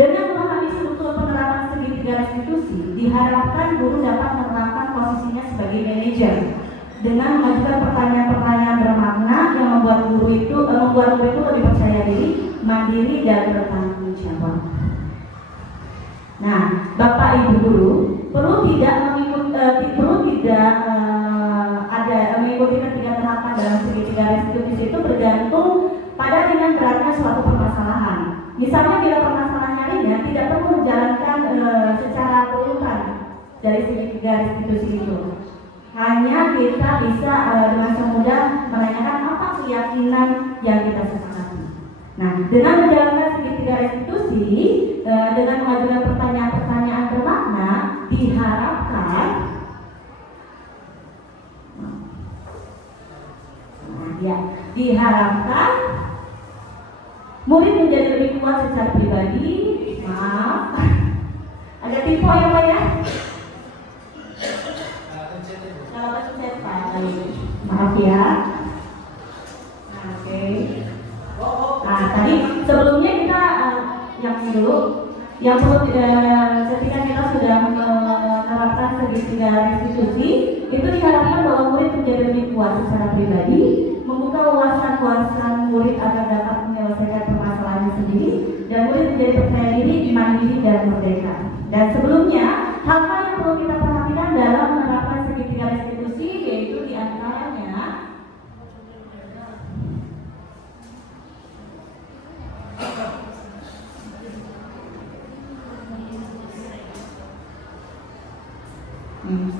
dengan memahami struktur penerapan segitiga restitusi, diharapkan guru dapat menerapkan posisinya sebagai manajer dengan mengajukan pertanyaan-pertanyaan bermakna yang membuat murid itu lebih percaya diri, mandiri dan bertanggung jawab. Nah, Bapak Ibu guru mengikuti ketiga tahapan dalam segitiga restitusi itu bergantung pada dengan beratnya suatu permasalahan. Misalnya bila permasalahannya ringan, tidak perlu menjalankan secara berurutan dari segitiga restitusi itu. Hanya kita bisa dengan semudah menanyakan apa keyakinan yang kita sepakati. Nah, dengan menjalankan segitiga restitusi, dengan mengajukan pertanyaan-pertanyaan bermakna, diharapkan Diharapkan murid menjadi lebih kuat secara pribadi. Maaf, ada tipe ya Pak ya? Kalau pencet Pak, maaf ya. Oke. Nah tadi sebelumnya kita yang dulu, yang perlu ketika kita sudah menerapkan segitiga restitusi, itu diharapkan bahwa murid menjadi lebih kuat secara pribadi, membuka wawasan murid agar dapat menyelesaikan permasalahannya sendiri, dan murid menjadi percaya diri, mandiri dan merdeka. Dan sebelumnya, hal-hal yang perlu kita perhatikan dalam menerapkan segitiga restitusi yaitu diantaranya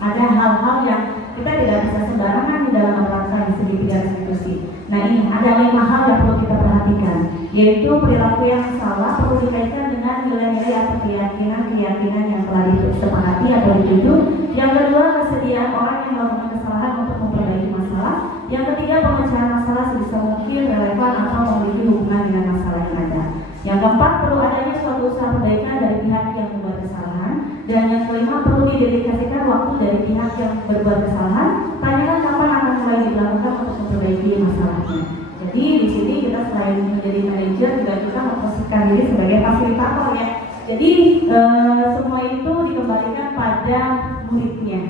ada hal-hal yang kita tidak bisa sembarangan dalam menerapkan segitiga restitusi. Nah ini ada 5 hal yang perlu kita perhatikan, yaitu perilaku yang salah perlu dikaitkan dengan nilai-nilai atau keyakinan yang telah disepakati atau dijunjung. Yang kedua, kesediaan orang yang melakukan kesalahan untuk memperbaiki masalah. Yang ketiga, pemecahan masalah sebisa mungkin relevan atau memiliki hubungan dengan masalah yang ada. Yang keempat, perlu adanya suatu usaha perbaikan dari pihak yang membuat kesalahan. Dan yang kelima, perlu didedikasikan waktu dari pihak yang berbuat kesalahan. Tanyakan kapan akan mulai dilakukan untuk memperbaiki masalahnya. Jadi di sini kita selain menjadi manajer juga kita memposisikan diri sebagai fasilitator ya. Jadi semua itu dikembalikan pada muridnya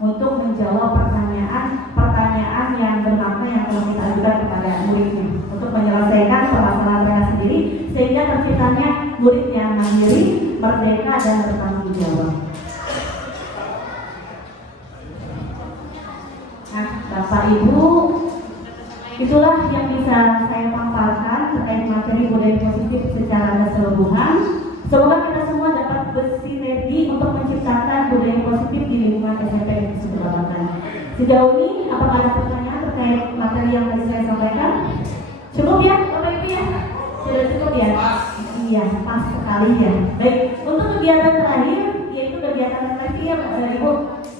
untuk menjawab pertanyaan yang bermakna yang telah kita ajukan kepada muridnya untuk menyelesaikan permasalahan mereka sendiri sehingga terciptanya murid yang mandiri, merdeka dan bertanggung jawab. Nah, Bapak Ibu, itulah yang bisa saya paparkan terkait materi budaya positif secara keseluruhan. Semoga kita semua dapat bersinergi untuk menciptakan budaya positif di lingkungan SMP Negeri 1 Babakan. Sejauh ini, apakah ada pertanyaan terkait materi yang tadi saya sampaikan? Cukup ya, Bapak Ibu ya? Sudah cukup ya? Iya, pas sekali ya. Baik, untuk kegiatan terakhir, yaitu kegiatan refleksi ya Bapak Ibu.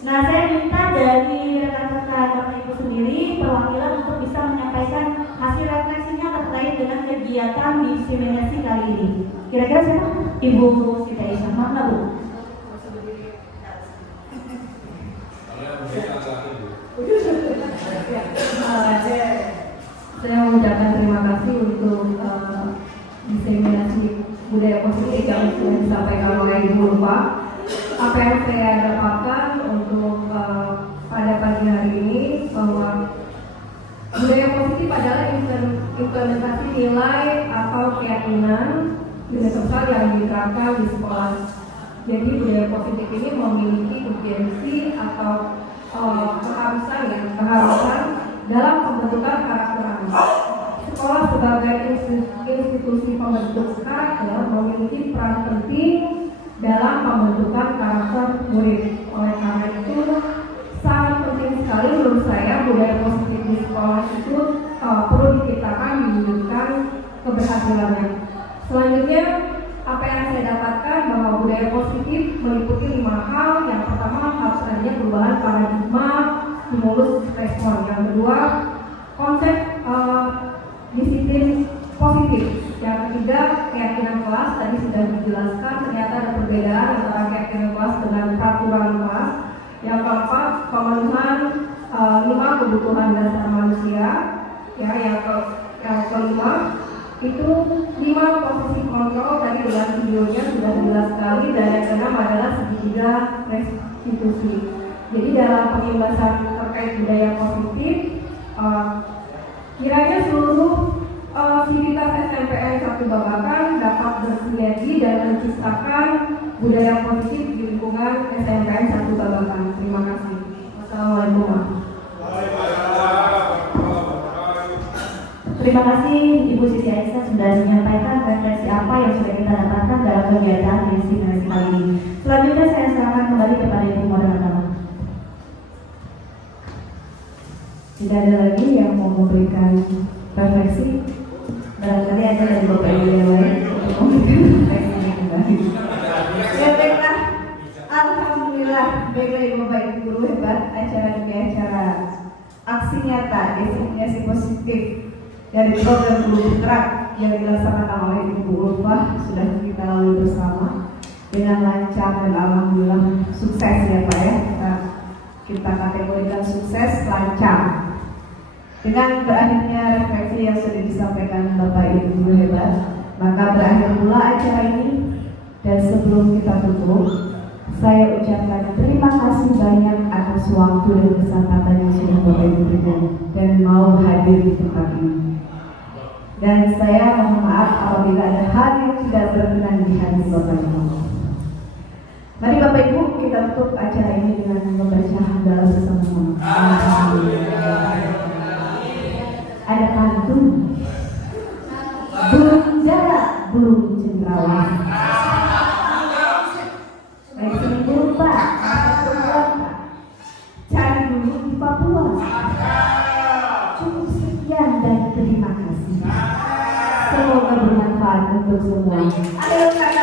Nah, saya minta dari rekan-rekan Bapak Ibu sendiri perwakilan untuk bisa menyampaikan hasil refleksinya terkait dengan kegiatan diseminasi kali ini. Kira-kira siapa? Ibu Siti Aisyah, mana Bu? Saya mengucapkan terima kasih untuk diseminasi budaya positif yang sudah disampaikan oleh Ibu Lupa. Apa yang saya dapatkan untuk pada pagi hari ini bahwa budaya positif adalah implementasi nilai atau keyakinan universal yang diterapkan di sekolah. Jadi budaya positif ini memiliki urgensi atau keharusan dalam pembentukan karakter anak. Sekolah sebagai institusi pembentuk karakter memiliki peran penting dalam pembentukan karakter murid. Oleh karena itu sangat penting sekali menurut saya budaya positif di sekolah itu perlu diciptakan, diwujudkan keberhasilannya. Selanjutnya, apa yang saya dapatkan bahwa budaya positif meliputi 5 hal. Yang pertama, harus adanya perubahan paradigma stimulus respon. Yang kedua, konsep disiplin positif. Yang ketiga, keyakinan kelas. Tadi sudah dijelaskan ternyata ada perbedaan antara keyakinan kelas dengan peraturan kelas. Yang keempat, pemenuhan 5 kebutuhan dasar manusia. Ya, yang kelima itu 5 posisi kontrol. Tadi dalam videonya sudah jelas sekali. Dan yang keenam adalah segitiga restitusi. Jadi dalam pembahasan terkait budaya positif, kiranya seluruh aktivitas SMPN 1 Babakan dapat bersinergi dan menciptakan budaya positif di lingkungan SMPN 1 Babakan. Terima kasih. Wassalamualaikum. Terima kasih Ibu Siti Aisyah sudah menyampaikan refleksi apa yang sudah kita dapatkan dalam kegiatan diseminasi kali ini. Selanjutnya saya serahkan kembali kepada Ibu Moderator. Tidak ada lagi yang mau memberikan refleksi. Barangkali ada dari Bapak Ibu yang lain untuk memberikan refleksinya kembali. Ya baiklah, alhamdulillah. Baiklah Ibu Bapak Ibu guru hebat, acara demi acara aksi nyata diseminasi positif dari program Guru Bergerak yang dilaksanakan oleh Ibu Ulfah sudah kita lalui bersama dengan lancar dan alhamdulillah sukses ya Pak ya. Kita kategorikan sukses lancar. Dengan berakhirnya refleksi yang sudah disampaikan Bapak Ibu guru hebat, maka berakhir pula acara ini. Dan sebelum kita tutup, saya ucapkan terima kasih banyak atas waktu dan kesempatan yang sudah Bapak Ibu berikan dan mau hadir di tempat ini. Dan saya mohon maaf apabila ada hal yang tidak berkenan di hati Bapak Ibu. Mari Bapak Ibu kita tutup acara ini dengan membaca hamdalah bersama-sama. Ada pantun. Burung dara, burung cendrawasih. Baik seminggu Pak, cari dulu di Papua. Cukup sekian dan terima kasih. Semoga bermanfaat untuk semua. Ayo kata